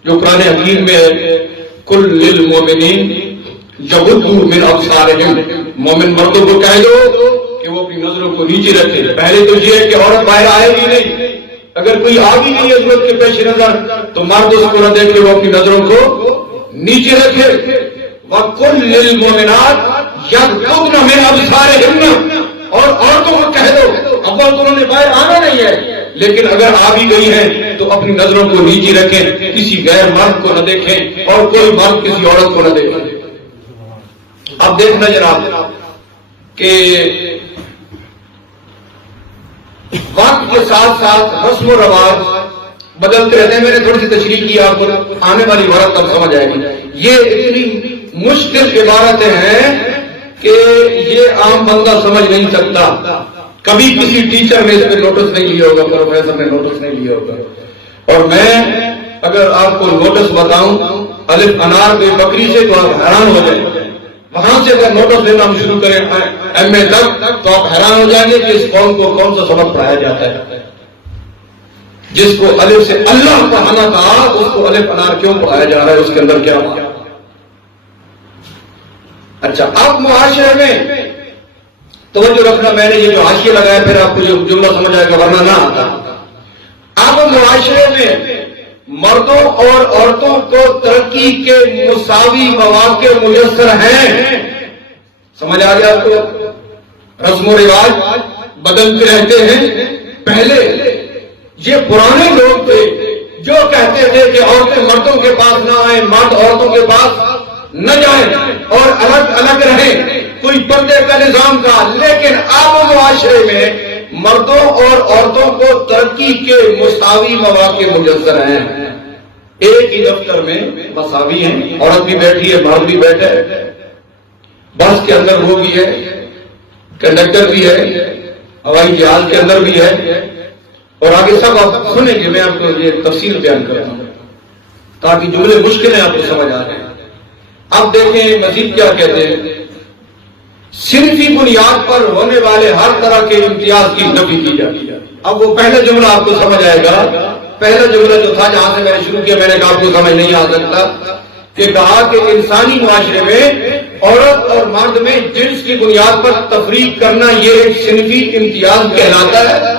جو قرآن حکیم میں ہے, کل للمومنین یغضوا من ابصارہم, مومن مردوں کو کہہ دو کہ وہ اپنی نظروں کو نیچے رکھے. پہلے تو یہ ہے کہ عورت باہر آئے گی نہیں, اگر کوئی آ بھی نہیں ہے ضرورت کے پیش نظر تو مرد اس کو نہ دیکھے, وہ اپنی نظروں کو نیچے رکھے. وَقُلْ لِلْمُؤْمِنَاتِ یغضضن من ابصارہن, اور عورتوں کو کہہ دو, اول تو انہوں نے باہر آنا نہیں ہے لیکن اگر آ بھی گئی ہیں تو اپنی نظروں کو نیچے رکھیں, کسی غیر مرد کو نہ دیکھیں اور کوئی مرد کسی عورت کو نہ دیکھیں. اب دیکھنا جناب کہ وقت کے ساتھ ساتھ رسم و رواج بدلتے رہتے ہیں. میں نے تھوڑی سی تشریح کی, آپ کو آنے والی عبارت تب سمجھ آئے گی. یہ اتنی مشکل عبارتیں ہیں کہ یہ عام بندہ سمجھ نہیں سکتا. کبھی کسی ٹیچر نے اس پہ نوٹس نہیں لیا ہوگا, پروفیسر نے نوٹس نہیں لیا ہوگا. اور میں اگر آپ کو نوٹس بتاؤں الف انار بے بکری سے تو آپ حیران ہو جائیں. وہاں سے اگر نوٹس لینا ہم شروع کریں ایم اے تک تو آپ حیران ہو جائیں گے کہ اس قوم کو کون سا سبق پڑھایا جاتا ہے. جس کو الف سے اللہ پڑھانا تھا اس کو الف انار کیوں پڑھایا جا رہا ہے, اس کے اندر کیا ہوا. اچھا اب معاشرے میں توجہ رکھنا, میں نے یہ جو حاشیہ لگایا پھر آپ کو جو جملہ سمجھ آئے گا ورنہ نہ آتا. اب معاشرے میں مردوں اور عورتوں کو ترقی کے مساوی مواقع میسر ہیں. سمجھ آ گیا آپ کو. رسم و رواج بدلتے رہتے ہیں. پہلے یہ پرانے لوگ تھے جو کہتے تھے کہ عورتیں مردوں کے پاس نہ آئیں, مرد عورتوں کے پاس نہ جائیں اور الگ الگ رہیں, کوئی پردے کا نظام تھا. لیکن اب معاشرے میں مردوں اور عورتوں کو ترقی کے مساوی مواقع میسر ہیں. ایک ہی دفتر میں مساوی ہیں, عورت بھی بیٹھی ہے مرد بھی بیٹھا ہے. بس کے اندر وہ بھی ہے, کنڈکٹر بھی ہے, ہوائی جہاز کے اندر بھی ہے, اور آگے سب آپ سنیں گے. میں آپ کو یہ تفصیل بیان کرتا ہوں تاکہ جملے مشکل ہیں آپ کو سمجھ آ رہے ہیں. اب دیکھیں مزید کیا کہتے ہیں. صنفی بنیاد پر ہونے والے ہر طرح کے امتیاز کی نفی کی جاتی ہے. اب وہ پہلا جملہ آپ کو سمجھ آئے گا. پہلا جملہ جو تھا جہاں سے میں نے شروع کیا, میں نے کہا آپ کو سمجھ نہیں آ سکتا, کہ کہا کہ انسانی معاشرے میں عورت اور مرد میں جنس کی بنیاد پر تفریق کرنا یہ ایک صنفی امتیاز کہلاتا ہے.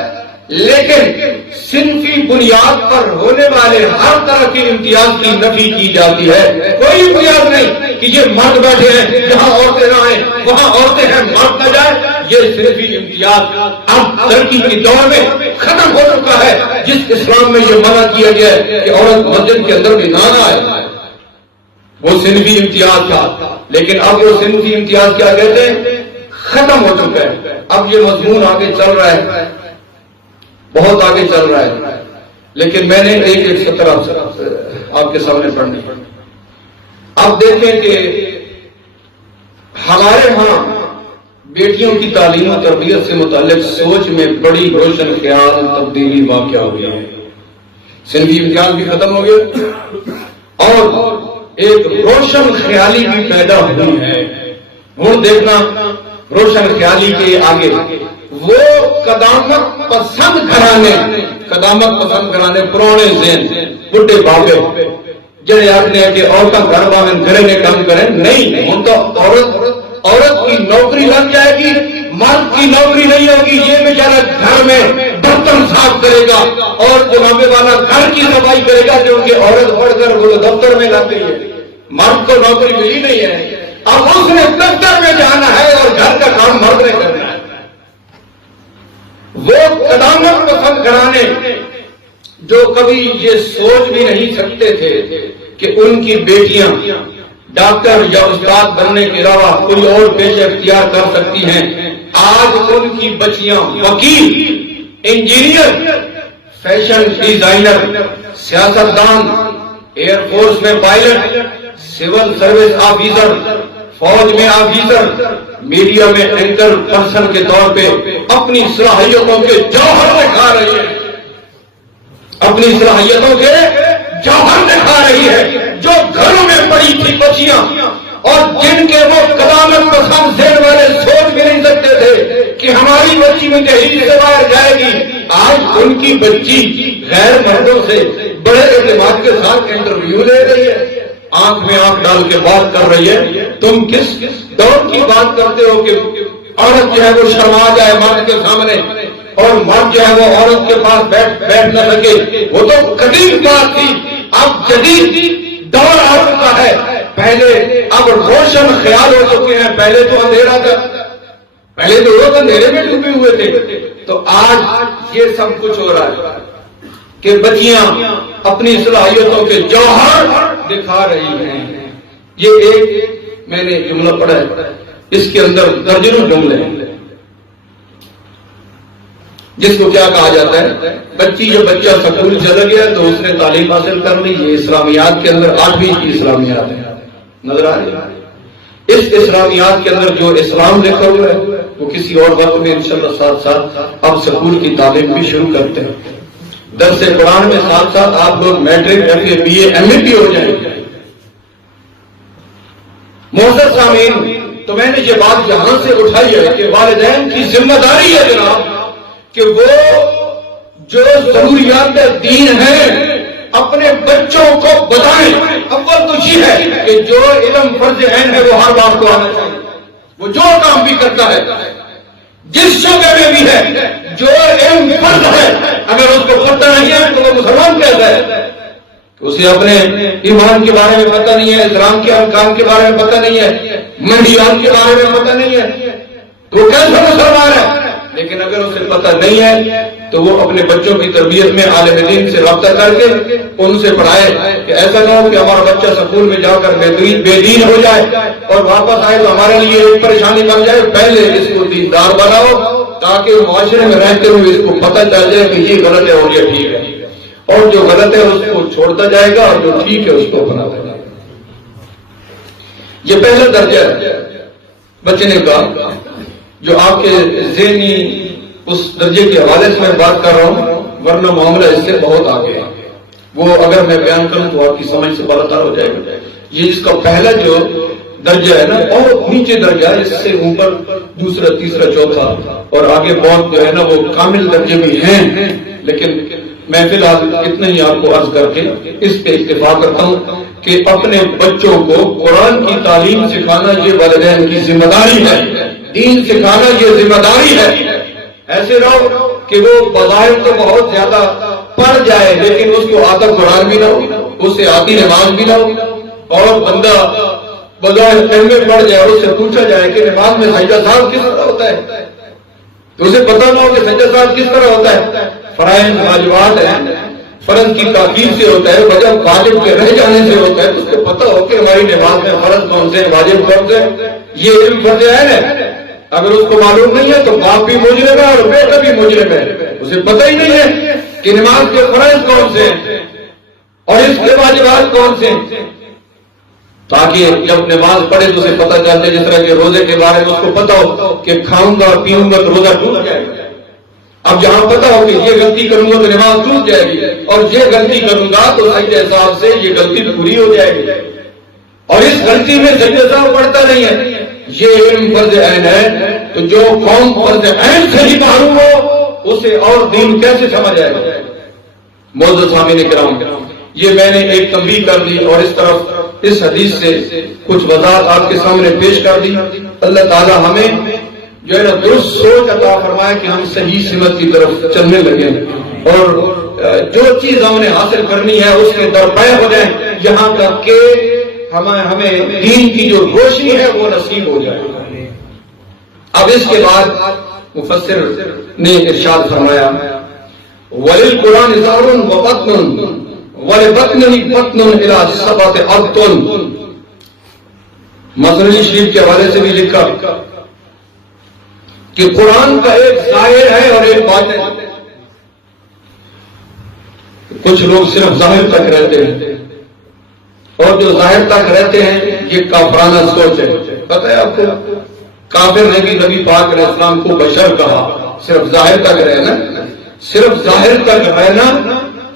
لیکن صنفی بنیاد پر ہونے والے ہر طرح کے امتیاز کی نفی کی جاتی ہے. کوئی بنیاد نہیں کہ یہ مرد بیٹھے ہیں جہاں عورتیں نہ آئیں, وہاں عورتیں ہیں مرد نہ جائیں. یہ صنفی امتیاز اب ترقی کی دور میں ختم ہو چکا ہے. جس اسلام میں یہ منع کیا گیا ہے کہ عورت مسجد کے اندر بھی نہ آئے, وہ صنفی امتیاز تھا. لیکن اب وہ صنفی امتیاز کیا کہتے ہیں, ختم ہو چکا ہے. اب یہ مضمون آگے چل رہا ہے, بہت آگے چل رہا ہے. لیکن میں نے ایک سطر آپ کے سامنے پڑھنی. آپ دیکھیں کہ ہمارے ہاں بیٹیوں کی تعلیم و تربیت سے متعلق سوچ میں بڑی روشن خیال تبدیلی واقع ہوئی ہے. صنفی امتیاز بھی ختم ہو گیا اور ایک روشن خیالی بھی پیدا ہوئی ہے. ہوں دیکھنا روشن خیالی کے آگے وہ قدامت پسند گھرانے پرانے ذہن بڈھے بابے جڑے آتے ہیں کہ عورتیں گھر باہر گھرے نے کام کریں. نہیں، ان کا عورت کی نوکری لگ جائے گی، مرد کی نوکری نہیں ہوگی. یہ بیچارہ گھر میں برتن صاف کرے گا اور جناب والا گھر کی صفائی کرے گا جو ان کی عورت پڑھ کر وہ دفتر میں لگ گئی ہے. مرد کو نوکری ملی نہیں ہے، اب اس نے دفتر میں جانا ہے اور گھر کا کام مرد نے کرنا ہے. وہ قدامت پسند گھرانے جو کبھی یہ سوچ بھی نہیں سکتے تھے کہ ان کی بیٹیاں ڈاکٹر یا استاد بننے کے علاوہ کوئی اور پیشہ اختیار کر سکتی ہیں، آج ان کی بچیاں وکیل، انجینئر، فیشن ڈیزائنر، سیاستدان، ایئر فورس میں پائلٹ، سول سروس آفیسر، فوج میں آفیسر، میڈیا میں اینکر پرسن کے طور پہ اپنی صلاحیتوں کے جوہر دکھا رہی ہے. اپنی صلاحیتوں کے جوہر دکھا رہی ہے جو گھروں میں پڑی تھی بچیاں اور جن کے وہ قدامت پسند ذہن والے سوچ بھی نہیں سکتے تھے کہ ہماری بچی میں دہلی سے باہر جائے گی. آج ان کی بچی غیر مردوں سے بڑے اعتماد کے ساتھ انٹرویو لے رہی ہے، آنکھ میں آنکھ ڈال کے بات کر رہی ہے. تم کس دور کی بات کرتے ہو کہ عورت جو ہے وہ شرما جائے مرد کے سامنے اور مرد جو ہے وہ عورت کے پاس بیٹھ نہ سکے؟ وہ تو قدیم بات تھی، اب جدید دور آ چکا ہے. پہلے اب روشن خیال ہو چکے ہیں، پہلے تو اندھیرا تھا، پہلے تو لوگ اندھیرے میں ڈوبے ہوئے تھے. تو آج یہ سب کچھ ہو رہا ہے کہ بچیاں اپنی صلاحیتوں کے جوہر دکھا رہی ہیں. یہ ایک میں نے جملہ پڑھا ہے، اس کے اندر درجنوں جملے ہیں جس کو کیا کہا جاتا ہے. بچی جب بچہ سکول چلا گیا تو اس نے تعلیم حاصل کر لی. یہ اسلامیات کے اندر 8ویں کی اسلامیات ہے، نظر آ رہی ہے. اس اسلامیات کے اندر جو اسلام لکھا ہوا ہے وہ کسی اور وقت میں انشاءاللہ ساتھ ساتھ اب سکول کی تعلیم بھی شروع کرتے ہیں. درس قرآن میں ساتھ ساتھ آپ لوگ matric, F A, B A, M A بھی ہو جائیں گے. معزز سامعین، تو میں نے یہ بات یہاں سے اٹھائی ہے کہ والدین کی ذمہ داری ہے جناب کہ وہ جو ضروریات دین ہیں اپنے بچوں کو بتائیں. اول تو یہ ہے کہ جو علم فرض عین ہے وہ ہر باپ کو آنا چاہیے. وہ جو کام بھی کرتا ہے جس شعبے میں بھی ہے جو علم فرض ہے اگر اس کو پتہ نہیں ہے تو وہ مسلمان کہتا ہے. اسے اپنے ایمان کے بارے میں پتہ نہیں ہے، اسلام کے احکام کے بارے میں پتہ نہیں ہے، منہیات کے بارے میں پتہ نہیں ہے تو وہ کیسا مسلمان ہے. لیکن اگر اسے پتہ نہیں ہے تو وہ اپنے بچوں کی تربیت میں عالم دین سے رابطہ کر کے ان سے پڑھائے کہ ایسا نہ ہو کہ ہمارا بچہ سکول میں جا کر بے دین ہو جائے اور واپس آئے تو ہمارے لیے ایک پریشانی بن جائے. پہلے اس کو دیندار بناؤ تاکہ معاشرے میں رہتے ہوئے اس کو پتہ چل جائے کہ یہ غلط ہے اور یہ ٹھیک ہے، اور جو غلط ہے اس کو چھوڑتا جائے گا اور جو ٹھیک ہے اس کو اپناتا جائے گا. یہ پہلا درجہ ہے بچنے کا جو آپ کے ذہنی اس درجے کے حوالے سے میں بات کر رہا ہوں، ورنہ معاملہ اس سے بہت آگے ہے. وہ اگر میں بیان کروں تو آپ کی سمجھ سے بالاتر ہو جائے گا. یہ اس کا پہلا جو درجہ ہے نا اور نیچے درجہ ہے، اس سے اوپر دوسرا، تیسرا، چوتھا اور آگے بہت جو ہے نا وہ کامل درجے بھی ہیں. لیکن میں فی الحال اتنا ہی آپ کو عرض کر کے اس پہ اتفاق کرتا ہوں کہ اپنے بچوں کو قرآن کی تعلیم سکھانا یہ والدین کی ذمہ داری ہے، دین سکھانا یہ ذمہ داری ہے. ایسے نہ ہو کہ وہ بظاہر تو بہت زیادہ پڑھ جائے لیکن اس کو آتا قرآن بھی نہ ہو، اس سے آتی نماز بھی نہ ہو، اور بندہ بظاہر کلمے پڑھ جائے اور اس سے پوچھا جائے کہ نماز میں سجدہ صاحب کس طرح ہوتا ہے تو اسے پتہ نہ ہو کہ سجدہ صاحب کس طرح ہوتا ہے. فرائض واجبات ہیں، فرض کی تاکید سے ہوتا ہے، وجہ واجب کے رہ جانے سے ہوتا ہے، تو اس کو پتہ ہو کہ ہماری نماز میں فرض کون سے، واجب کون سے. یہ علم فرض ہے. اگر اس کو معلوم نہیں ہے تو باپ بھی مجرم ہے اور بیٹا بھی مجرم ہے، اسے پتہ ہی نہیں ہے. کہ نماز کے فرائض کون سے ہیں اور اس کے واجبات کون سے ہیں، تاکہ جب نماز پڑھے تو اسے پتہ چلے، جس طرح کہ روزے کے بارے میں اس کو پتہ ہو کہ کھاؤں گا اور پیوں گا تو روزہ ٹوٹ جائے گا۔ اب جہاں پتہ ہو کہ یہ غلطی کروں گا تو نماز ٹوٹ جائے گی، اور یہ غلطی کروں گا تو صحیح حساب سے یہ غلطی پوری ہو جائے گی، اور اس غلطی میں صحیح حساب پڑتا نہیں ہے، یہ علم فرض عین ہے۔ تو جو قوم فرض عین سے ہی معلوم ہو اسے اور دین کیسے سمجھ آئے گا؟ معزز سامعین کرام، یہ میں نے ایک تنبیہ کر دی اور اس طرف اس حدیث سے کچھ وضاحت آپ کے سامنے پیش کر دی۔ اللہ تعالی ہمیں جو ہے نا درست سوچ عطا فرمائے کہ ہم صحیح سمت کی طرف چلنے لگیں، اور جو چیز ہم نے حاصل کرنی ہے اس کے درپے ہو جائیں، یہاں تک کہ ہمیں دین کی جو روشنی ہے وہ نصیب ہو جائے۔ اب اس کے بعد مفسر نے ارشاد فرمایا وَلِلْقُرْآنِ ظَهْرٌ وَبَطْنٌ وَلِبَطْنِهِ بَطْنٌ إِلَىٰ سَبْعَةِ أَبْطُنٍ۔ مصنوی شریف کے حوالے سے بھی لکھا کہ قرآن کا ایک ظاہر ہے اور ایک باطن ہے۔ کچھ لوگ صرف ظاہر تک رہتے ہیں، اور جو ظاہر تک رہتے ہیں یہ کافرانہ سوچ ہے۔ پتہ ہے آپ کو کافر نے بھی نبی پاک علیہ السلام کو بشر کہا، صرف ظاہر تک رہنا، صرف ظاہر تک رہنا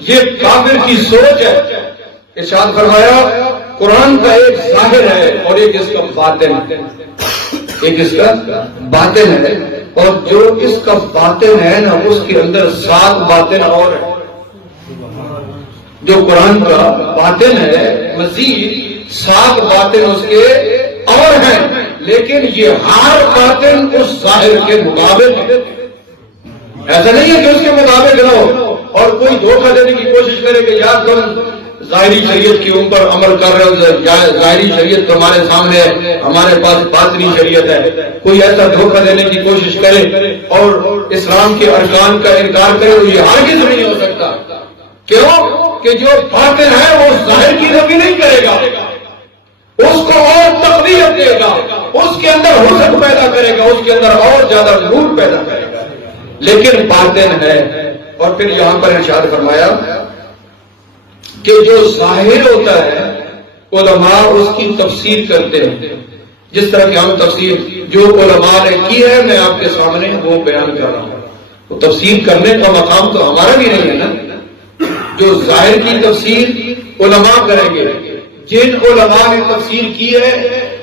یہ کافر کی سوچ ہے۔ ارشاد فرمایا قرآن کا ایک ظاہر ہے اور ایک اس کا باطن ہے، ایک اس کا باطن ہے، اور جو اس کا باطن ہے نا اس کے اندر 7 باطن اور ہے۔ جو قرآن کا باطن ہے مزید 7 باطن اس کے اور ہیں، لیکن یہ ہر باطن اس ظاہر کے مطابق ہے۔ ایسا نہیں ہے کہ اس کے مطابق نہ ہو، اور کوئی دھوکہ دینے کی کوشش کرے کہ یار تم ظاہری شریعت کے اوپر عمل کر رہے ہو، ظاہری شریعت تمہارے سامنے ہے، ہمارے پاس باطنی شریعت ہے۔ کوئی ایسا دھوکہ دینے کی کوشش کرے اور اسلام کے ارکان کا انکار کرے تو یہ ہرگز نہیں ہو سکتا۔ کیوں کہ جو باطن ہے وہ ظاہر کی نفی نہیں کرے گا، اس کو اور تقویت دے گا، اس کے اندر حسن پیدا کرے گا، اس کے اندر اور زیادہ نور پیدا کرے گا، لیکن باطن ہے۔ اور پھر یہاں پر ارشاد فرمایا کہ جو ظاہر ہوتا ہے علماء اس کی تفسیر کرتے ہیں، جس طرح کہ ہم تفسیر جو علماء نے کی ہے میں آپ کے سامنے وہ بیان کر رہا ہوں۔ تو تفسیر کرنے کا مقام تو ہمارا بھی نہیں ہے نا، جو ظاہر کی تفسیر علماء کریں گے، جن علماء نے تفسیر کی ہے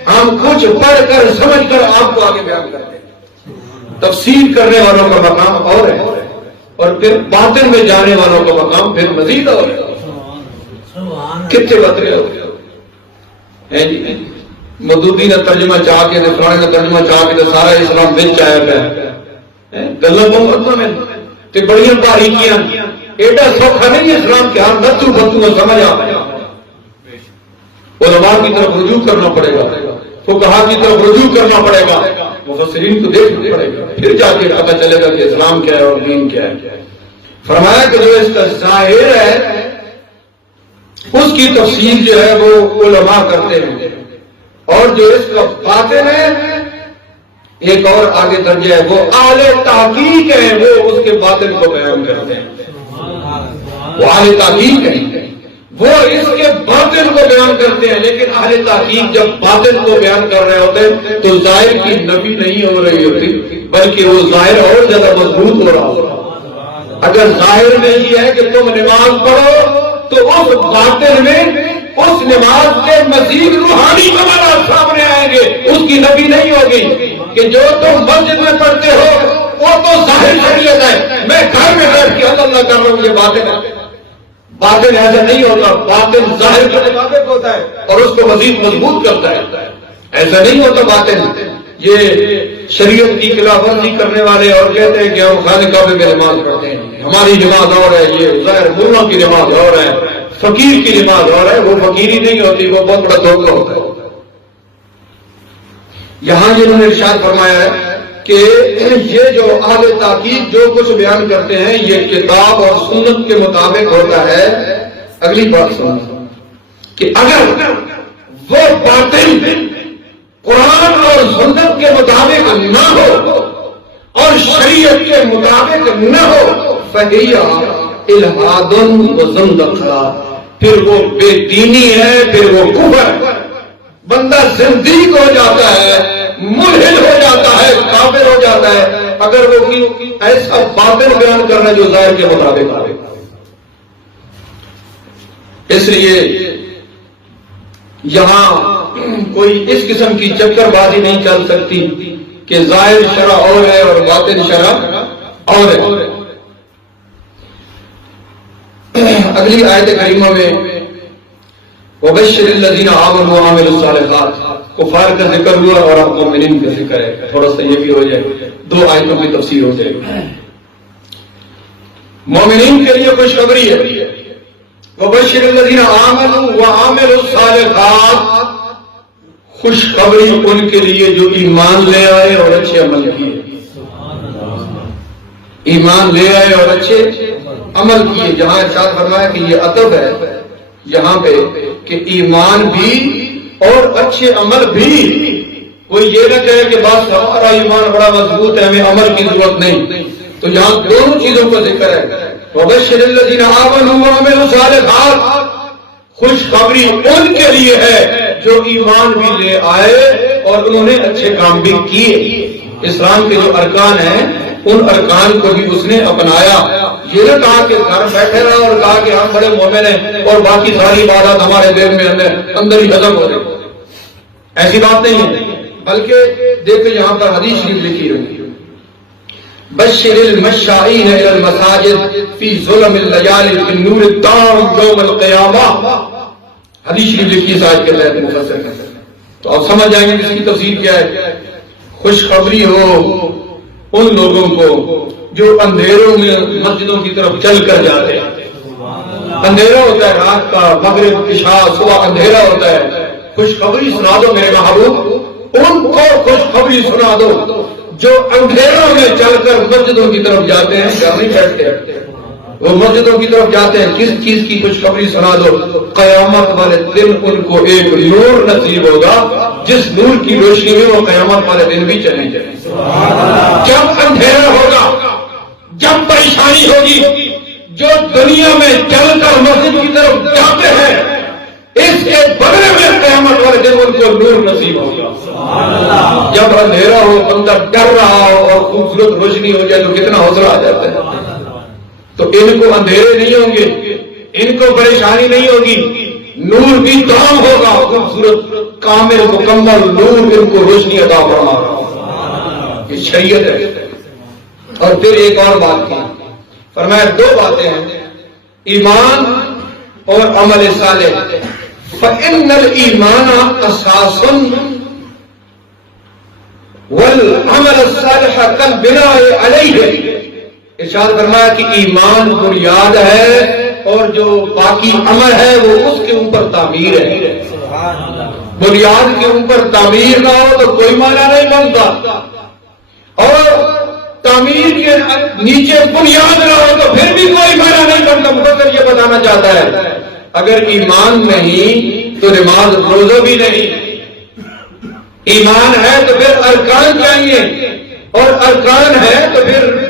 ہم کچھ پڑھ کر سمجھ کر آپ کو آگے بیان کرتے ہیں۔ تفسیر کرنے والوں کا مقام اور ہے، اور پھر باطن میں جانے والوں کا مقام پھر مزید اور ہے۔ کتنے بترے ہیں جی، مودودی نے ترجمہ چاہ کے فلانے نے ترجمہ چاہ کے سارا اسلام بچ آیا پہ گلوں کو میں تے بڑی باریکیاں، ایڈا سوکھا نہیں اسلام کے ہر نتو بتو سمجھ آ گیا۔ علماء کی طرف رجوع کرنا پڑے گا، فقہاء کی طرف رجوع کرنا پڑے گا، مفسرین کو دیکھنا پڑے گا، پھر جا کے پتہ چلے گا کہ اسلام کیا ہے اور دین کیا ہے۔ فرمایا کہ جو اس کا ظاہر ہے اس کی تفسیر جو ہے وہ علماء کرتے ہیں، اور جو اس کا باطن ہے ایک اور آگے درجہ ہے وہ اہل تحقیق ہیں، وہ اس کے باطن کو بیان کرتے ہیں۔ وہ اہل تحقیق ہیں، وہ اس کے باطن کو بیان کرتے ہیں، لیکن اہل تحقیق جب باطن کو بیان کر رہے ہوتے ہیں تو ظاہر کی نفی نہیں ہو رہی ہوتی، بلکہ وہ ظاہر اور زیادہ مضبوط ہو رہا ہوتا۔ اگر ظاہر میں یہ ہے کہ تم نماز پڑھو تو اس باطن میں اس نماز کے مزید روحانی کمالات سامنے آئیں گے، اس کی نفی نہیں ہوگی کہ جو تم مسجد میں پڑھتے ہو وہ تو ظاہر شریعت ہے، میں گھر میں بیٹھ کے اللہ کر رہا ہوں، یہ باطن ہے۔ باطن ایسا نہیں ہوتا، باطن ظاہر کے مطابق ہوتا ہے اور اس کو مزید مضبوط کرتا ہے، ایسا نہیں ہوتا باطن۔ یہ شریعت کی خلاف ورزی کرنے والے اور کہتے ہیں کہ ہم خانہ کعبے میں نماز پڑھتے ہیں، ہماری نماز اور ہے، یہ ظاہر ملا کی نماز اور ہے، فقیر کی نماز اور ہے، وہ فقیری نہیں ہوتی، وہ بہت بڑا دھوکہ ہوتا ہے۔ یہاں جنہوں نے ارشاد فرمایا ہے کہ یہ جو اہل تحقیق جو کچھ بیان کرتے ہیں یہ کتاب اور سنت کے مطابق ہوتا ہے۔ اگلی بات سنو کہ اگر وہ باطن قرآن اور سنت کے مطابق نہ ہو اور شریعت کے مطابق نہ ہو فہیہ الحاد و زندقہ، پھر وہ بے دینی ہے، پھر وہ کفر، بندہ زندیق ہو جاتا ہے، ملحد ہو جاتا ہے، کافر ہو جاتا ہے اگر وہ ایسا باطن بیان کرنا جو ظاہر کے مطابق آئے۔ اس لیے یہاں کوئی اس قسم کی چکر بازی نہیں چل سکتی کہ ظاہر شرع اور ہے اور باطن شرع اور ہے۔ اگلی آیت کریمہ میں وَبَشِّرِ الَّذِينَ آمَنُوا وَعَمِلُوا الصَّالِحَاتِ، کفار کا ذکر ہوا اور اب مومنین کا ذکر ہے، تھوڑا سا یہ بھی ہو جائے، دو آیتوں کی تفسیر ہو جائے۔ مومنین کے لیے خوشخبری ہے، وَبَشِّرِ الَّذِينَ آمَنُوا وَعَمِلُوا الصَّالِحَاتِ، خوشخبری ان کے لیے جو ایمان لے آئے اور اچھے عمل کیے، ایمان لے آئے اور اچھے عمل کیے۔ جہاں ارشاد فرمایا کہ یہ عطف ہے یہاں پہ کہ ایمان بھی اور اچھے عمل بھی، کوئی یہ نہ کہے کہ بس ہمارا ایمان بڑا مضبوط ہے ہمیں عمل کی ضرورت نہیں، تو یہاں دونوں چیزوں کا ذکر ہے۔ وَبَشِّرِ الَّذِينَ آمَنُوا وَعَمِلُوا الصَّالِحَاتِ، خوشخبری ان کے لیے ہے جو ایمان بھی لے آئے اور انہوں نے اچھے کام بھی کیے۔ اسلام کے جو ارکان ہیں ان ارکان کو بھی اس نے اپنایا، یہ نہ کہا کہ گھر بیٹھے رہا اور کہا کہ ہم بڑے مومن ہیں اور باقی ساری عبادات ہمارے دل میں اندر ہی ہضم ہو رہی، ایسی بات نہیں ہے۔ بلکہ دیکھیں یہاں پر حدیث شریف لکھی ہوئی، بشر المشائین الی المساجد فی ظلم اللیال بالنور التام یوم القیامہ، حدیث شریف لکھی اس آیت کے تحت مفسر ہیں، تو آپ سمجھ جائیں گے کہ اس کی تفسیر کیا ہے۔ خوشخبری ہو ان لوگوں کو جو اندھیروں میں مسجدوں کی طرف چل کر جاتے ہیں، اندھیرا ہوتا ہے رات کا، مغرب عشاء صبح اندھیرا ہوتا ہے، خوشخبری سنا دو میرے محبوب، ان کو خوشخبری سنا دو جو اندھیروں میں چل کر مسجدوں کی طرف جاتے ہیں، گھر نہیں بیٹھتے، وہ مسجدوں کی طرف جاتے ہیں۔ کس چیز کی خوشخبری سنا دو؟ قیامت والے دن ان کو ایک نور نصیب ہوگا جس نور کی روشنی میں وہ قیامت والے دن بھی چلیں گے۔ جب اندھیرا ہوگا، جب پریشانی ہوگی، جو دنیا میں چل کر مسجد کی طرف جاتے ہیں اس کے بدلے میں قیامت والے دن ان کو نور نصیب ہوگا۔ جب اندھیرا ہو، بندہ ڈر رہا ہو اور خوبصورت روشنی ہو جائے تو کتنا حوصلہ آ جاتا ہے۔ تو ان کو اندھیرے نہیں ہوں گے، ان کو پریشانی نہیں ہوگی، نور بھی تمام ہوگا، خوبصورت کامل مکمل نور ان کو روشنی عطا فرما رہا، یہ شریعت ہے۔ اور پھر ایک اور بات کی، فرمایا دو باتیں ہیں، ایمان اور عمل صالح، فَإِنَّ الْإِيمَانَ أَسَاسٌ وَالْعَمَلَ الصَّالِحَ كَالْبِنَاءِ عَلَيْهِ۔ ارشاد فرمایا کہ ایمان بنیاد ہے اور جو باقی عمل ہے وہ اس کے اوپر تعمیر ہے۔ بنیاد کے اوپر تعمیر نہ ہو تو کوئی معنی نہیں بنتا، اور تعمیر کے نیچے بنیاد نہ ہو تو پھر بھی کوئی معنی نہیں بنتا۔ مفسر یہ بتانا چاہتا ہے اگر ایمان نہیں تو نماز روزہ بھی نہیں، ایمان ہے تو پھر ارکان چاہیے، اور ارکان ہے تو پھر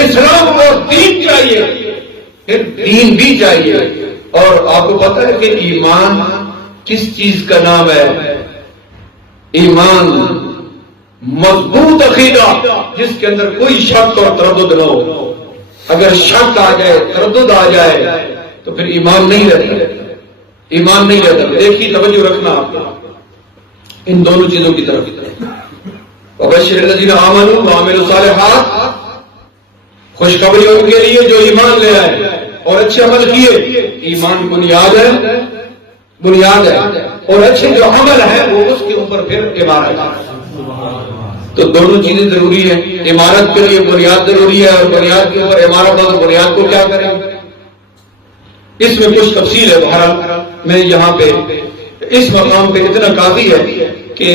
اسلام اور دین چاہیے، پھر دین بھی چاہیے۔ اور آپ کو پتا ہے کہ ایمان کس چیز کا نام ہے؟ ایمان مضبوط عقیدہ جس کے اندر کوئی شک اور تردد نہ ہو۔ اگر شک آ جائے، تردد آ جائے تو پھر ایمان نہیں رہتا، ایمان نہیں رہتا۔ دیکھیے توجہ رکھنا آپ ان دونوں چیزوں کی طرف۔ وَبَشِّرِ الَّذِينَ آمَنُوا وَعَمِلُوا الصَّالِحَاتِ، خوشخبری ان کے لیے جو ایمان لے آئے اور اچھے عمل کیے۔ ایمان بنیاد ہے، بنیاد ہے، اور اچھے جو عمل ہے وہ اس کے اوپر پھر عمارت ہے۔ تو دونوں چیزیں ضروری ہیں، عمارت کے لیے بنیاد ضروری ہے اور بنیاد کے اوپر عمارت ہو تو بنیاد کو کیا کریں؟ اس میں کچھ تفصیل ہے، بہرحال میں یہاں پہ اس مقام پہ اتنا کافی ہے کہ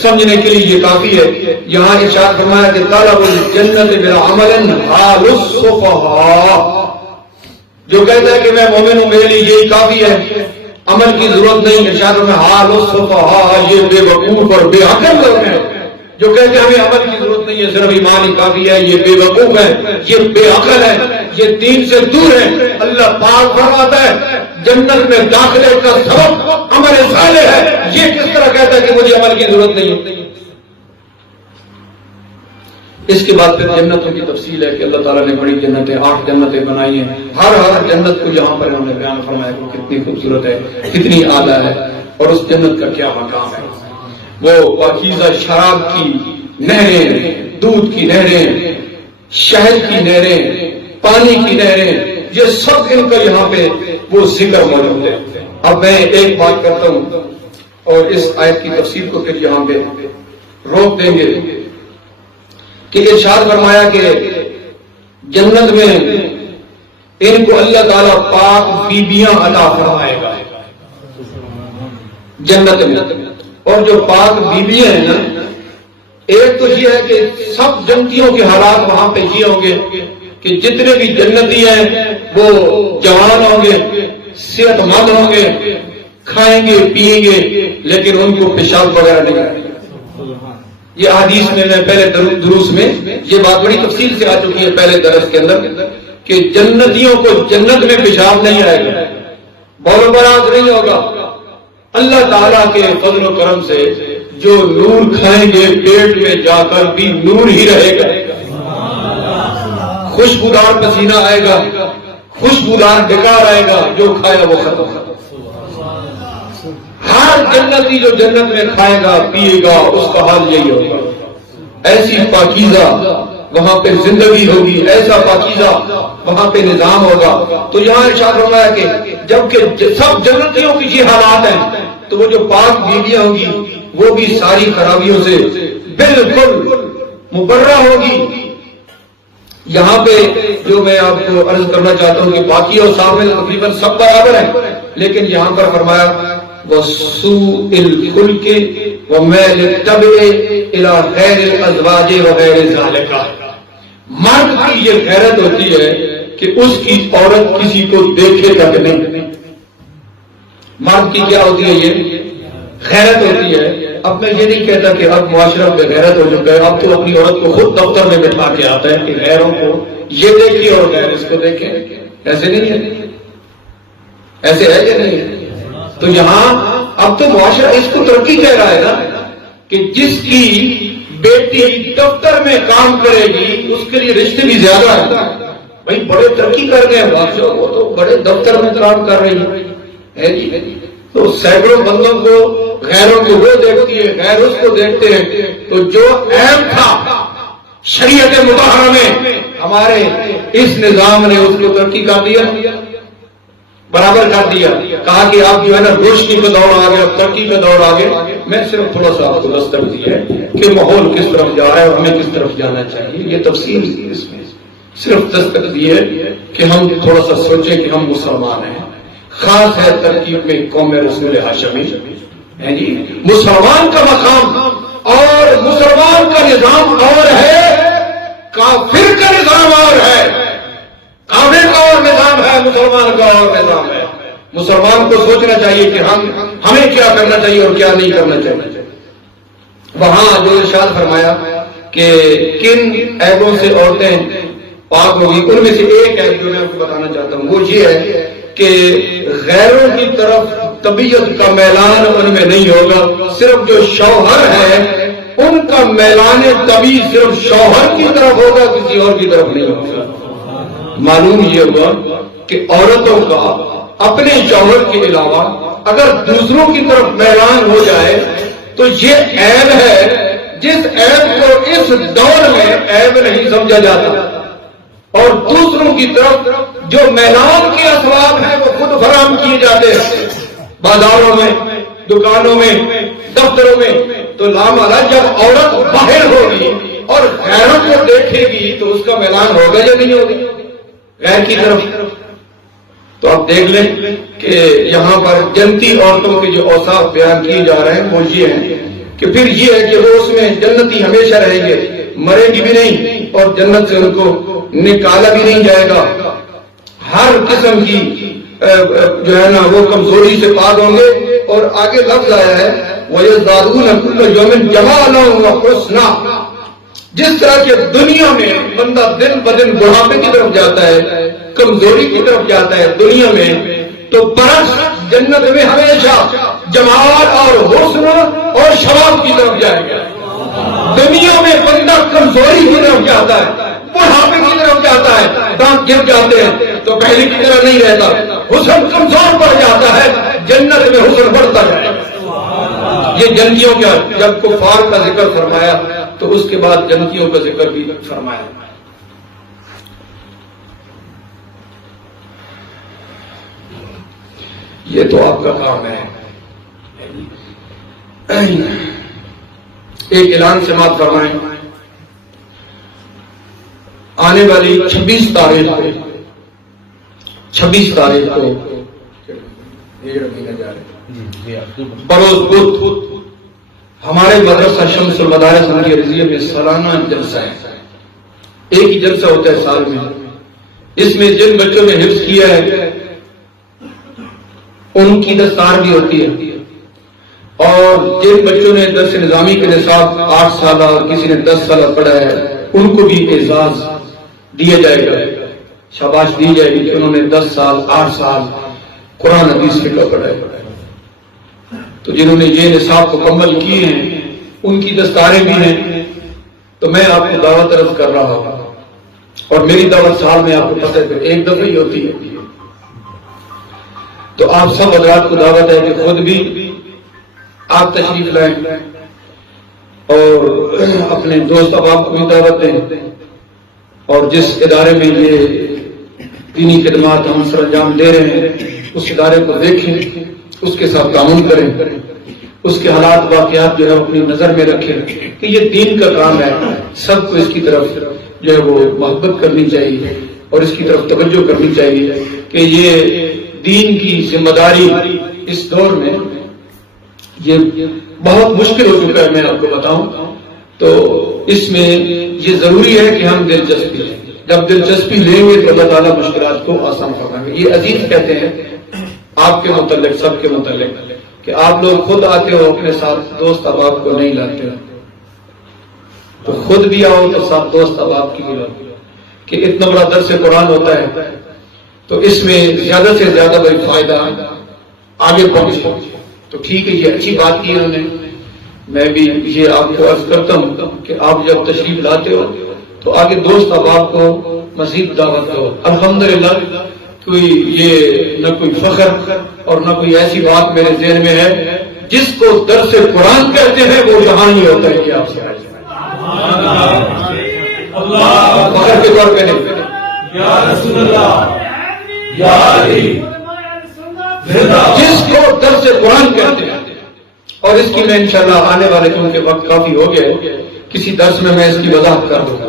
سمجھنے کے لیے یہ کافی ہے۔ یہاں ارشاد فرمایا کہ طلب الجنت بالعمل حال الصفحاء، جو کہتا ہے کہ میں مومن ہوں میرے لیے یہی کافی ہے، عمل کی ضرورت نہیں۔ ارشاد فرمایا حال الصفحاء، یہ بے وقوف اور بے عقل لوگ ہیں جو کہتے ہیں ہمیں عمل کی ضرورت نہیں ہے، صرف ایمان ہی کافی ہے، یہ بے وقوف ہے، یہ بے عقل ہے، یہ دین سے دور ہے. اللہ پاک فرماتا ہے جنت میں داخلے کا سبب عمل صالح ہے. یہ کس طرح کہتا ہے کہ مجھے عمل کی ضرورت نہیں؟ اس کے بعد پھر جنتوں کی تفصیل ہے کہ اللہ تعالیٰ نے بڑی جنتیں 8 جنتیں بنائی ہیں. ہر جنت کو جہاں پر انہوں نے بیان فرمایا کہ کتنی خوبصورت ہے، کتنی اعلیٰ ہے، اور اس جنت کا کیا مقام ہے. وہ پاکیزہ شراب کی نہریں، دودھ کی نہریں، شہد کی نہریں، پانی کی نہریں، یہ سب ان کا یہاں پہ وہ ذکر موجود ہے. اب میں ایک بات کرتا ہوں اور اس آیت کی تفسیر کو پھر یہاں پہ روک دیں گے کہ ارشاد فرمایا کہ جنت میں ان کو اللہ تعالیٰ پاک بیبیاں عطا فرمائے گا جنت میں. اور جو پاک بیبیاں ہیں نا، ایک تو یہ ہے کہ سب جنتیوں کے حالات وہاں پہ یہ ہوں گے کہ جتنے بھی جنتی ہیں وہ جوان ہوں گے، صحت مند ہوں گے، کھائیں گے پیئیں گے، لیکن ان کو پیشاب وغیرہ نہیں آئے گا. یہ حدیث میں پہلے دروس میں یہ بات بڑی تفصیل سے آ چکی ہے پہلے درس کے اندر کہ جنتیوں کو جنت میں پیشاب نہیں آئے گا، بول و براز نہیں ہوگا. اللہ تعالیٰ کے فضل و کرم سے جو نور کھائیں گے پیٹ میں جا کر بھی نور ہی رہے گا. خوشبودار پسینہ آئے گا، خوشبودار ڈکار آئے گا، جو کھائے وہ ختم. ہر جنتی جو جنت میں کھائے گا پیے گا اس کا حال یہی ہوگا. ایسی پاکیزہ وہاں پہ زندگی ہوگی، ایسا پاکیزہ وہاں پہ نظام ہوگا. تو یہاں ارشاد فرمایا کہ جبکہ سب جنتیوں کی یہ حالات ہیں تو وہ جو پاک بیویاں ہوں گی وہ بھی ساری خرابیوں سے بالکل مبرہ ہوگی. یہاں پہ جو میں آپ کو عرض کرنا چاہتا ہوں کہ باقی اور صاف میں تقریباً سب برابر ہیں، لیکن یہاں پر فرمایا وَسُوءِ الْخُلْقِ وَمَيْلِ الطَّبْعِ إِلَىٰ غَيْرِ الْأَزْوَاجِ وَغَيْرِ ذَلِكَ. مرد کی یہ غیرت ہوتی ہے کہ اس کی عورت کسی کو دیکھے تک نہیں. مرد کی کیا ہوتی ہے؟ یہ غیرت ہوتی ہے. اب میں یہ نہیں کہتا کہ اب معاشرہ بے غیرت ہو چکا ہے، اب تو اپنی عورت کو خود دفتر میں بٹھا کے آتا ہے کہ غیروں کو یہ دیکھیے اور غیر اس کو دیکھیں. ایسے نہیں ہے، ایسے ہے کہ نہیں ہے؟ تو یہاں اب تو معاشرہ اس کو ترقی کہہ رہا ہے نا کہ جس کی بیٹی دفتر میں کام کرے گی اس کے لیے رشتے بھی زیادہ ہیں. بھائی بڑے ترقی کر گئے ہیں، وہ تو بڑے دفتر میں کام کر رہی ہے جی. تو سینکڑوں بندوں کو غیروں کو وہ دیکھتی ہے، غیر اس کو دیکھتے ہیں. تو جو عیب تھا شریعت مطہرہ میں ہمارے اس نظام نے اس کو ترقی کر دیا، برابر کر دیا. کہا کہ آپ جو ہے نا روشنی کا دور آ گیا، ترقی کا دور آ گیا. میں صرف تھوڑا سا آپ کو دستک دی ہے کہ ماحول کس طرف جا رہا ہے اور ہمیں کس طرف جانا چاہیے. یہ تفصیل اس میں صرف دستک دی ہے کہ ہم تھوڑا سا سوچیں کہ ہم مسلمان ہیں. خاص ہے ترکیب میں قوم رسول ہاشمی ہے جی. مسلمان کا مقام اور مسلمان کا نظام اور ہے، کافر کا نظام اور ہے. کافر کا اور نظام ہے، مسلمان کا اور نظام ہے. مسلمان کو سوچنا چاہیے کہ ہمیں کیا کرنا چاہیے اور کیا نہیں کرنا چاہیے. وہاں جو ارشاد فرمایا کہ کن عیبوں سے عورتیں پاک ہوگی، ان میں سے ایک عیب جو میں آپ کو بتانا چاہتا ہوں وہ یہ ہے کہ غیروں کی طرف طبیعت کا میلان ان میں نہیں ہوگا. صرف جو شوہر ہے ان کا میلان طبیعت صرف شوہر کی طرف ہوگا، کسی اور کی طرف نہیں ہوگا. معلوم یہ ہوا کہ عورتوں کا اپنے شوہر کے علاوہ اگر دوسروں کی طرف میلان ہو جائے تو یہ عیب ہے جس عیب کو اس دور میں عیب نہیں سمجھا جاتا. اور دوسروں کی طرف جو میلان کے اسباب ہیں وہ خود فراہم کیے جاتے ہیں بازاروں میں، دکانوں میں، دفتروں میں. تو لامالا جب عورت باہر ہوگی اور غیروں کو دیکھے گی تو اس کا میلان ہوگا یا نہیں ہوگا غیر کی طرف. تو آپ دیکھ لیں کہ یہاں پر جنتی عورتوں کے جو اوصاف بیان کیے جا رہے ہیں وہ یہ ہیں کہ پھر یہ ہے کہ وہ اس میں جنتی ہمیشہ رہیں گے، مرے گی بھی نہیں اور جنت سے ان کو نکالا بھی نہیں جائے گا. ہر قسم کی جو ہے نا وہ کمزوری سے پاک ہوں گے. اور آگے لفظ آیا ہے وَيَزْدَادُونَ كُلَّ يَوْمٍ جَمَالًا وَحُسْنًا. جس طرح کہ دنیا میں بندہ دن بدن بڑھاپے کی طرف جاتا ہے، کمزوری کی طرف جاتا ہے دنیا میں، تو برعکس جنت میں ہمیشہ جمال اور حسن اور شباب کی طرف جائے گا۔ دنیا میں بندہ کمزوری کی طرف جاتا ہے، بڑھاپے کی طرف جاتا ہے، دانت گر جاتے ہیں تو پہلے کی طرح نہیں رہتا، حسن کمزور پڑ جاتا ہے، جنت میں حسن بڑھتا جائے گا۔ یہ جنتیوں کا جب کفار کا ذکر فرمایا تو اس کے بعد جنتیوں کا ذکر بھی فرمایا۔ یہ تو آپ کا کام ہے۔ ایک اعلان سماعت فرمائیں، آنے والی 26 تاریخ کو بروز بدھ ہمارے مدرسہ شمس المدارس ثانویہ رضیہ میں سالانہ جلسہ ہے۔ ایک ہی جلسہ ہوتا ہے سال میں، اس میں جن بچوں نے حفظ کیا ہے ان کی دستار بھی ہوتی ہے، اور جن بچوں نے درس نظامی کے نصاب 8 سالہ اور کسی نے 10 سالہ پڑھا ہے ان کو بھی اعزاز دیا جائے گا، شاباش دی جائے گی کہ انہوں نے 10 سال 8 سال قرآن حدیث فقہ پڑھا ہے۔ تو جنہوں نے یہ نصاب مکمل کیے ہیں ان کی دستاریں بھی ہیں۔ تو میں آپ کو دعوت عرض کر رہا ہوں، اور میری دعوت سال میں آپ کو پتہ ہے ایک دفعہ ہی ہوتی ہے، تو آپ سب حضرات کو دعوت ہے کہ خود بھی آپ تشریف لائیں اور اپنے دوست احباب کو بھی دعوت دیں، اور جس ادارے میں یہ دینی خدمات ہم سر انجام دے رہے ہیں اس ادارے کو دیکھیں، اس کے ساتھ تعاون کریں، اس کے حالات واقعات جو ہے اپنی نظر میں رکھیں کہ یہ دین کا کام ہے، سب کو اس کی طرف جو ہے وہ محبت کرنی چاہیے اور اس کی طرف توجہ کرنی چاہیے کہ یہ دین کی ذمہ داری اس دور میں یہ بہت مشکل ہو چکا ہے۔ میں آپ کو بتاؤں تو اس میں یہ ضروری ہے کہ ہم دلچسپی لیں، جب دلچسپی لیں گے تو اللہ تعالیٰ مشکلات کو آسان فرمائیں گے۔ یہ عزیز کہتے ہیں آپ کے متعلق، سب کے متعلق، کہ آپ لوگ خود آتے ہو اپنے ساتھ دوست احباب کو نہیں لاتے ہو، تو خود بھی آؤ تو ساتھ دوست احباب کی بھی لاؤ، کہ اتنا بڑا درس قرآن ہوتا ہے تو اس میں زیادہ سے زیادہ بھائی فائدہ آگے پہنچے۔ تو ٹھیک ہے، یہ اچھی بات کی انہوں نے، میں بھی یہ آپ کو عرض کرتا ہوں کہ آپ جب تشریف لاتے ہو تو آگے دوست احباب کو مزید دعوت دو۔ الحمدللہ کوئی یہ نہ کوئی فخر اور نہ کوئی ایسی بات میرے ذہن میں ہے، جس کو درس قرآن کہتے ہیں وہ یہاں ہی ہوتا ہے کہ آپ سے فخر کے طور پہ نہیں، یا رسول اللہ یا علی، جس کو درس قرآن کہتے ہیں۔ اور اس کی میں انشاءاللہ آنے والے کیونکہ وقت کافی ہو گیا ہے، کسی درس میں اس کی وضاحت کر دوں گا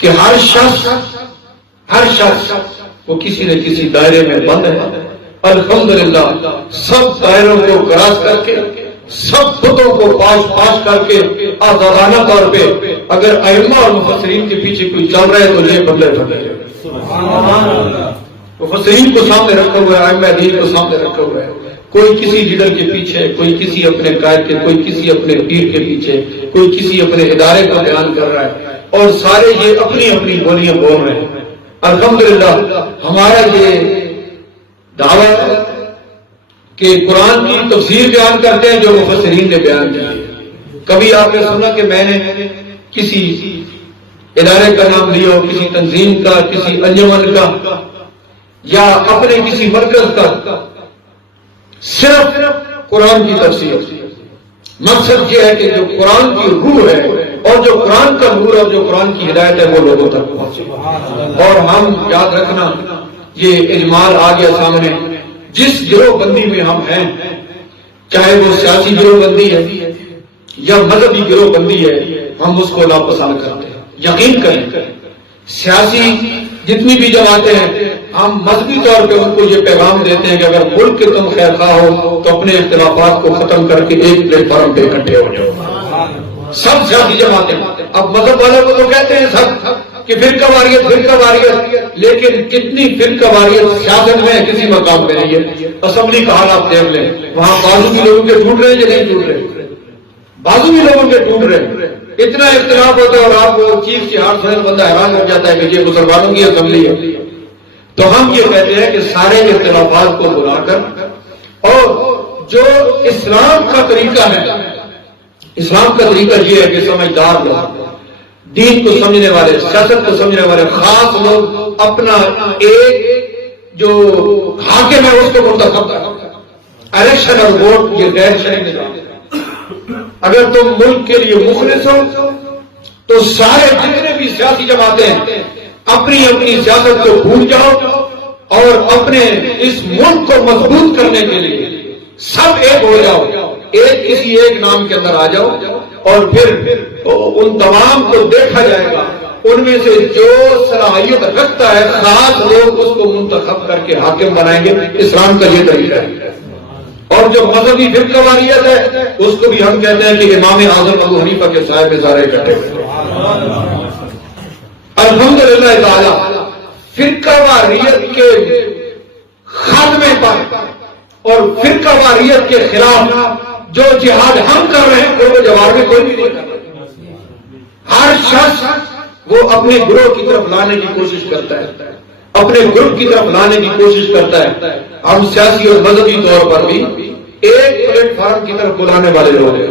کہ ہر شخص وہ کسی نہ کسی دائرے میں بند ہے۔ الحمدللہ سب دائروں کو کراس کر کے، سب بتوں کو پاش کر کے آزادانہ طور پہ اگر ائمہ اور مفسرین کے پیچھے کوئی چل رہا ہے تو یہ بدلے بدلے مفسرین کو سامنے رکھا ہوا ہے، ائمہ دین کو سامنے رکھا ہوا ہے، کوئی کسی لیڈر کے پیچھے، کوئی کسی اپنے قائد کے، کوئی کسی اپنے پیر کے پیچھے، کوئی کسی اپنے ادارے کو بیان کر رہا ہے، اور سارے یہ اپنی اپنی بولیاں بول رہے ہیں۔ الحمدللہ ہمارا یہ دعویٰ ہے کہ قرآن کی تفسیر بیان کرتے ہیں جو مفسرین نے بیان کی۔ کبھی آپ نے سنا کہ میں نے کسی ادارے کا نام لیا ہو، کسی تنظیم کا، کسی انجمن کا یا اپنے کسی مرکز کا، صرف قرآن کی تفسیر۔ مقصد یہ ہے کہ جو قرآن کی روح ہے اور جو قرآن کا نور اور جو قرآن کی ہدایت ہے وہ لوگوں تک پہنچے۔ اور ہم یاد رکھنا، یہ اجمال آ گیا سامنے، جس گروہ بندی میں ہم ہیں، چاہے وہ سیاسی گروہ بندی ہے یا مذہبی گروہ بندی ہے، ہم اس کو ناپسند کرتے ہیں۔ یقین کریں، سیاسی جتنی بھی جماعتیں ہیں، ہم مذہبی طور پہ ان کو یہ پیغام دیتے ہیں کہ اگر ملک کے تم خیر خواہ ہو تو اپنے اختلافات کو ختم کر کے ایک پلیٹ فارم پہ اکٹھے ہو جاؤ۔ سب سیاسی جماعتیں، اب مذہب والوں کو تو کہتے ہیں سب کہ فرقہ واریت، لیکن کتنی فرقہ واریت سیاست میں کسی مقام پہ نہیں ہے۔ اسمبلی کا حال آپ دیکھ لیں، وہاں بازو بھی لوگوں کے ٹوٹ رہے ہیں یا نہیں ٹوٹ رہے، بازو بھی لوگوں کے ٹوٹ رہے ہیں، اتنا اختلاف ہوتا ہے اور آپ کو چیف سے ہاتھ سنے بندہ حیران ہو جاتا ہے کہ یہ مسلمانوں کی اسمبلی ہے. تو ہم یہ کہتے ہیں کہ سارے اختلافات کو بلا کر اور جو اسلام کا طریقہ ہے، اسلام کا طریقہ یہ ہے کہ سمجھدار لوگ، دین کو سمجھنے والے، سیاست کو سمجھنے والے خاص لوگ اپنا ایک جو حاکم ہے اس کو منتخب کریں. الیکشن اور ووٹ یہ غیر شرعی نظام ہے. اگر تم ملک کے لیے مخلص ہو تو سارے جتنے بھی سیاسی جماعتیں ہیں اپنی اپنی سیاست کو بھول جاؤ اور اپنے اس ملک کو مضبوط کرنے کے لیے سب ایک ہو جاؤ، ایک کسی ایک نام کے اندر آ جاؤ اور پھر ان تمام کو دیکھا جائے گا، ان میں سے جو صلاحیت رکھتا ہے خاص لوگ اس کو منتخب کر کے حاکم بنائیں گے. اسلام کا یہ طریقہ ہے. اور جو مذہبی فرقہ واریت ہے اس کو بھی ہم کہتے ہیں کہ امام اعظم ابو حنیفہ کے سائے پہ سارے اکٹھے ہوئے. الحمدللہ تعالی فرقہ واریت کے خاتمے پر اور فرقہ واریت کے خلاف جو جہاد ہم کر رہے ہیں وہ جواب میں کوئی بھی نہیں کر رہا. ہر شخص وہ اپنے گروہ کی طرف لانے کی کوشش کرتا ہے، اپنے گروپ کی طرف لانے کی کوشش کرتا ہے. ہم سیاسی اور مذہبی طور پر بھی ایک پلیٹ فارم کی طرف بلانے والے لوگ ہیں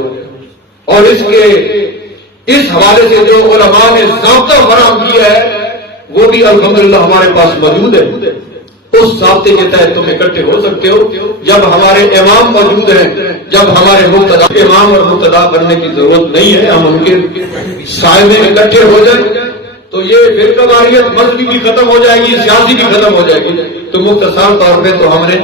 اور اس حوالے سے جو علماء نے ضابطہ فراہم کیا ہے وہ بھی الحمدللہ ہمارے پاس موجود ہے. اس ضابطے کے تحت تم اکٹھے ہو سکتے ہو. جب ہمارے امام موجود ہیں، جب ہمارے مقتدا، امام اور مقتدا بننے کی ضرورت نہیں ہے، ہم ان کے سائے میں اکٹھے ہو جائیں تو یہ فرقہ واریت مذہبی بھی ختم ہو جائے گی، سیاسی بھی ختم ہو جائے گی. تو مختصر طور پہ تو ہم نے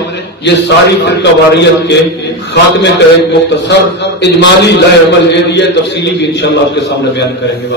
یہ ساری فرقہ واریت کے خاتمے کا ایک مختصر اجمالی لائحہ عمل دے دیا. تفصیلی بھی انشاءاللہ آپ کے سامنے بیان کریں گے.